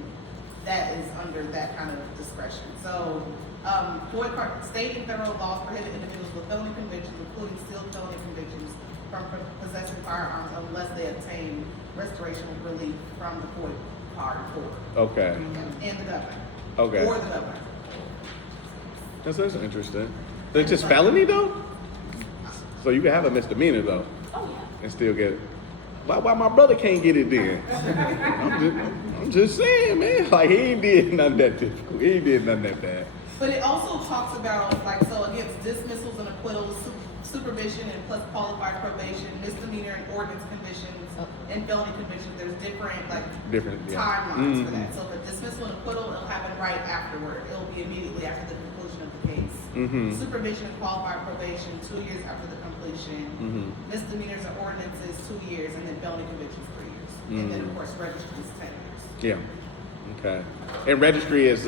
that is under that kind of discretion. So, FOIA card, state and federal laws prohibit individuals with felony convictions, including sealed felony convictions, from possessing firearms unless they obtain restoration relief from the FOIA card holder. Okay. And the governor. Okay. Or the governor. That's interesting. It's just felony though? So you can have a misdemeanor though Oh, yeah. and still get it. Why my brother can't get it then? I'm just saying, man. Like he ain't did nothing that difficult. He ain't did nothing that bad. But it also talks about, like, so against dismissals and acquittals, supervision and plus qualified probation, misdemeanor and ordinance convictions, and felony convictions, there's different, like, Different, yeah. timelines for Mhm. that. So if a dismissal and acquittal, it'll happen right afterward. It'll be immediately after the conclusion of the case. Mhm. Supervision and qualified probation, 2 years after the completion. Mhm. Misdemeanors and ordinances, 2 years, and then felony convictions, 3 years. And then, of Mhm. course, registry is 10 years. Yeah. Okay. And registry is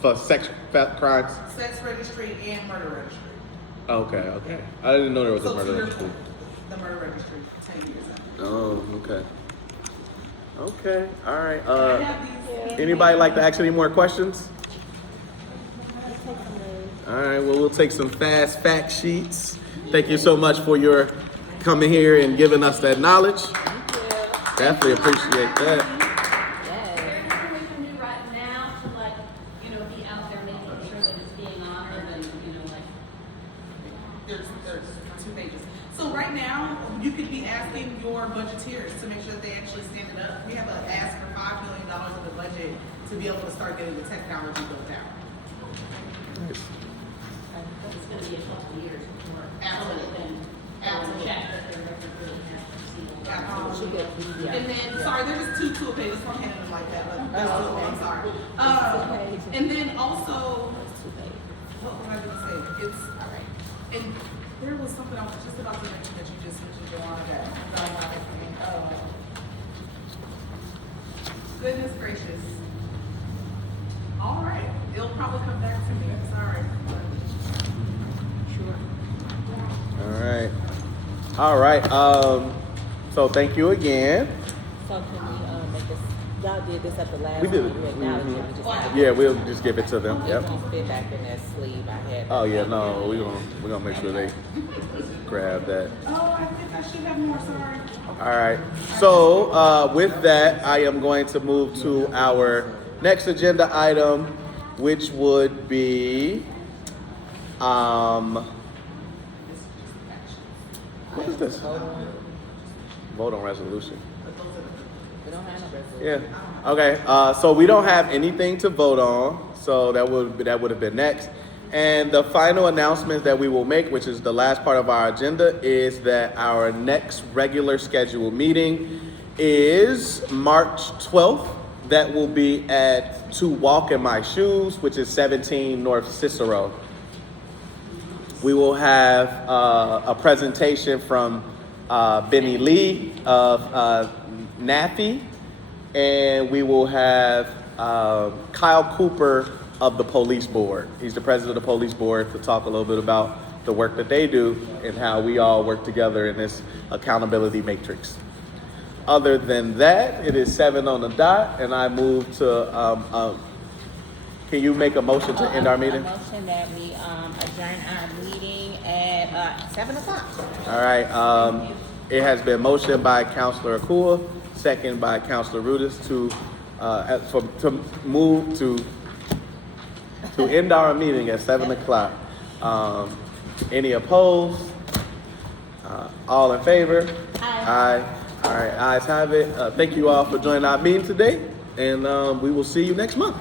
for sex crimes. Sex registry and murder registry. Okay. I didn't know there was a So murder to your registry. point, the murder registry, 10 years out. Oh, okay. Okay. All right. I have these. Anybody like to ask any more questions? All right, well, we'll take some fast fact sheets. Thank you so much for your coming here and giving us that knowledge. Definitely appreciate that. Is there anything we can do right now to like, be out there making sure that it's being honored and, like, There's 2 pages. So right now, you could be asking your budgeteers to make sure that they actually stand it up. We have an ask for $5 million in the budget to be able to start getting the technology built out. it's gonna be a couple of years before. Absolutely. Absolutely. Check that their record really has received. And then, sorry, there's just two pages. I'm handing them like that, but there's 2 of them, I'm sorry. And then also, what was I gonna say? It's, and there was something I was just about to mention that you just mentioned, Joanna, that I'm drawing out of me. Goodness gracious. All right, it'll probably come back to me, I'm sorry. All right. So thank you again. So can we, make this, y'all did this at the last We did it. meeting, you acknowledged it, we just have Yeah, we'll just give it to them. It Yep. won't fit back in that sleeve I had. Oh yeah, no, we're gonna make sure they grab that. Oh, I think I should have more, sorry. All right. So with that, I am going to move to our next agenda item, which would be what is this? Vote on resolution. We don't have no resolution. Yeah. Okay. So we don't have anything to vote on. So that would have been next. And the final announcement that we will make, which is the last part of our agenda, is that our next regular scheduled meeting is March 12th. That will be at To Walk in My Shoes, which is 17 North Cicero. We will have a presentation from Benny Lee of NAFI, and we will have Kyle Cooper of the police board. He's the president of the police board, to talk a little bit about the work that they do and how we all work together in this accountability matrix. Other than that, it is 7 on the dot, and I move to, can you make a motion to end our meeting? A motion that we, adjourn our meeting at, 7 o'clock. All right, it has been motioned by Councilor Akua, second by Councilor Rudis to move to end our meeting at 7 o'clock. Any opposed? All in favor? Aye. All right, ayes have it. Thank you all for joining our meeting today, and we will see you next month.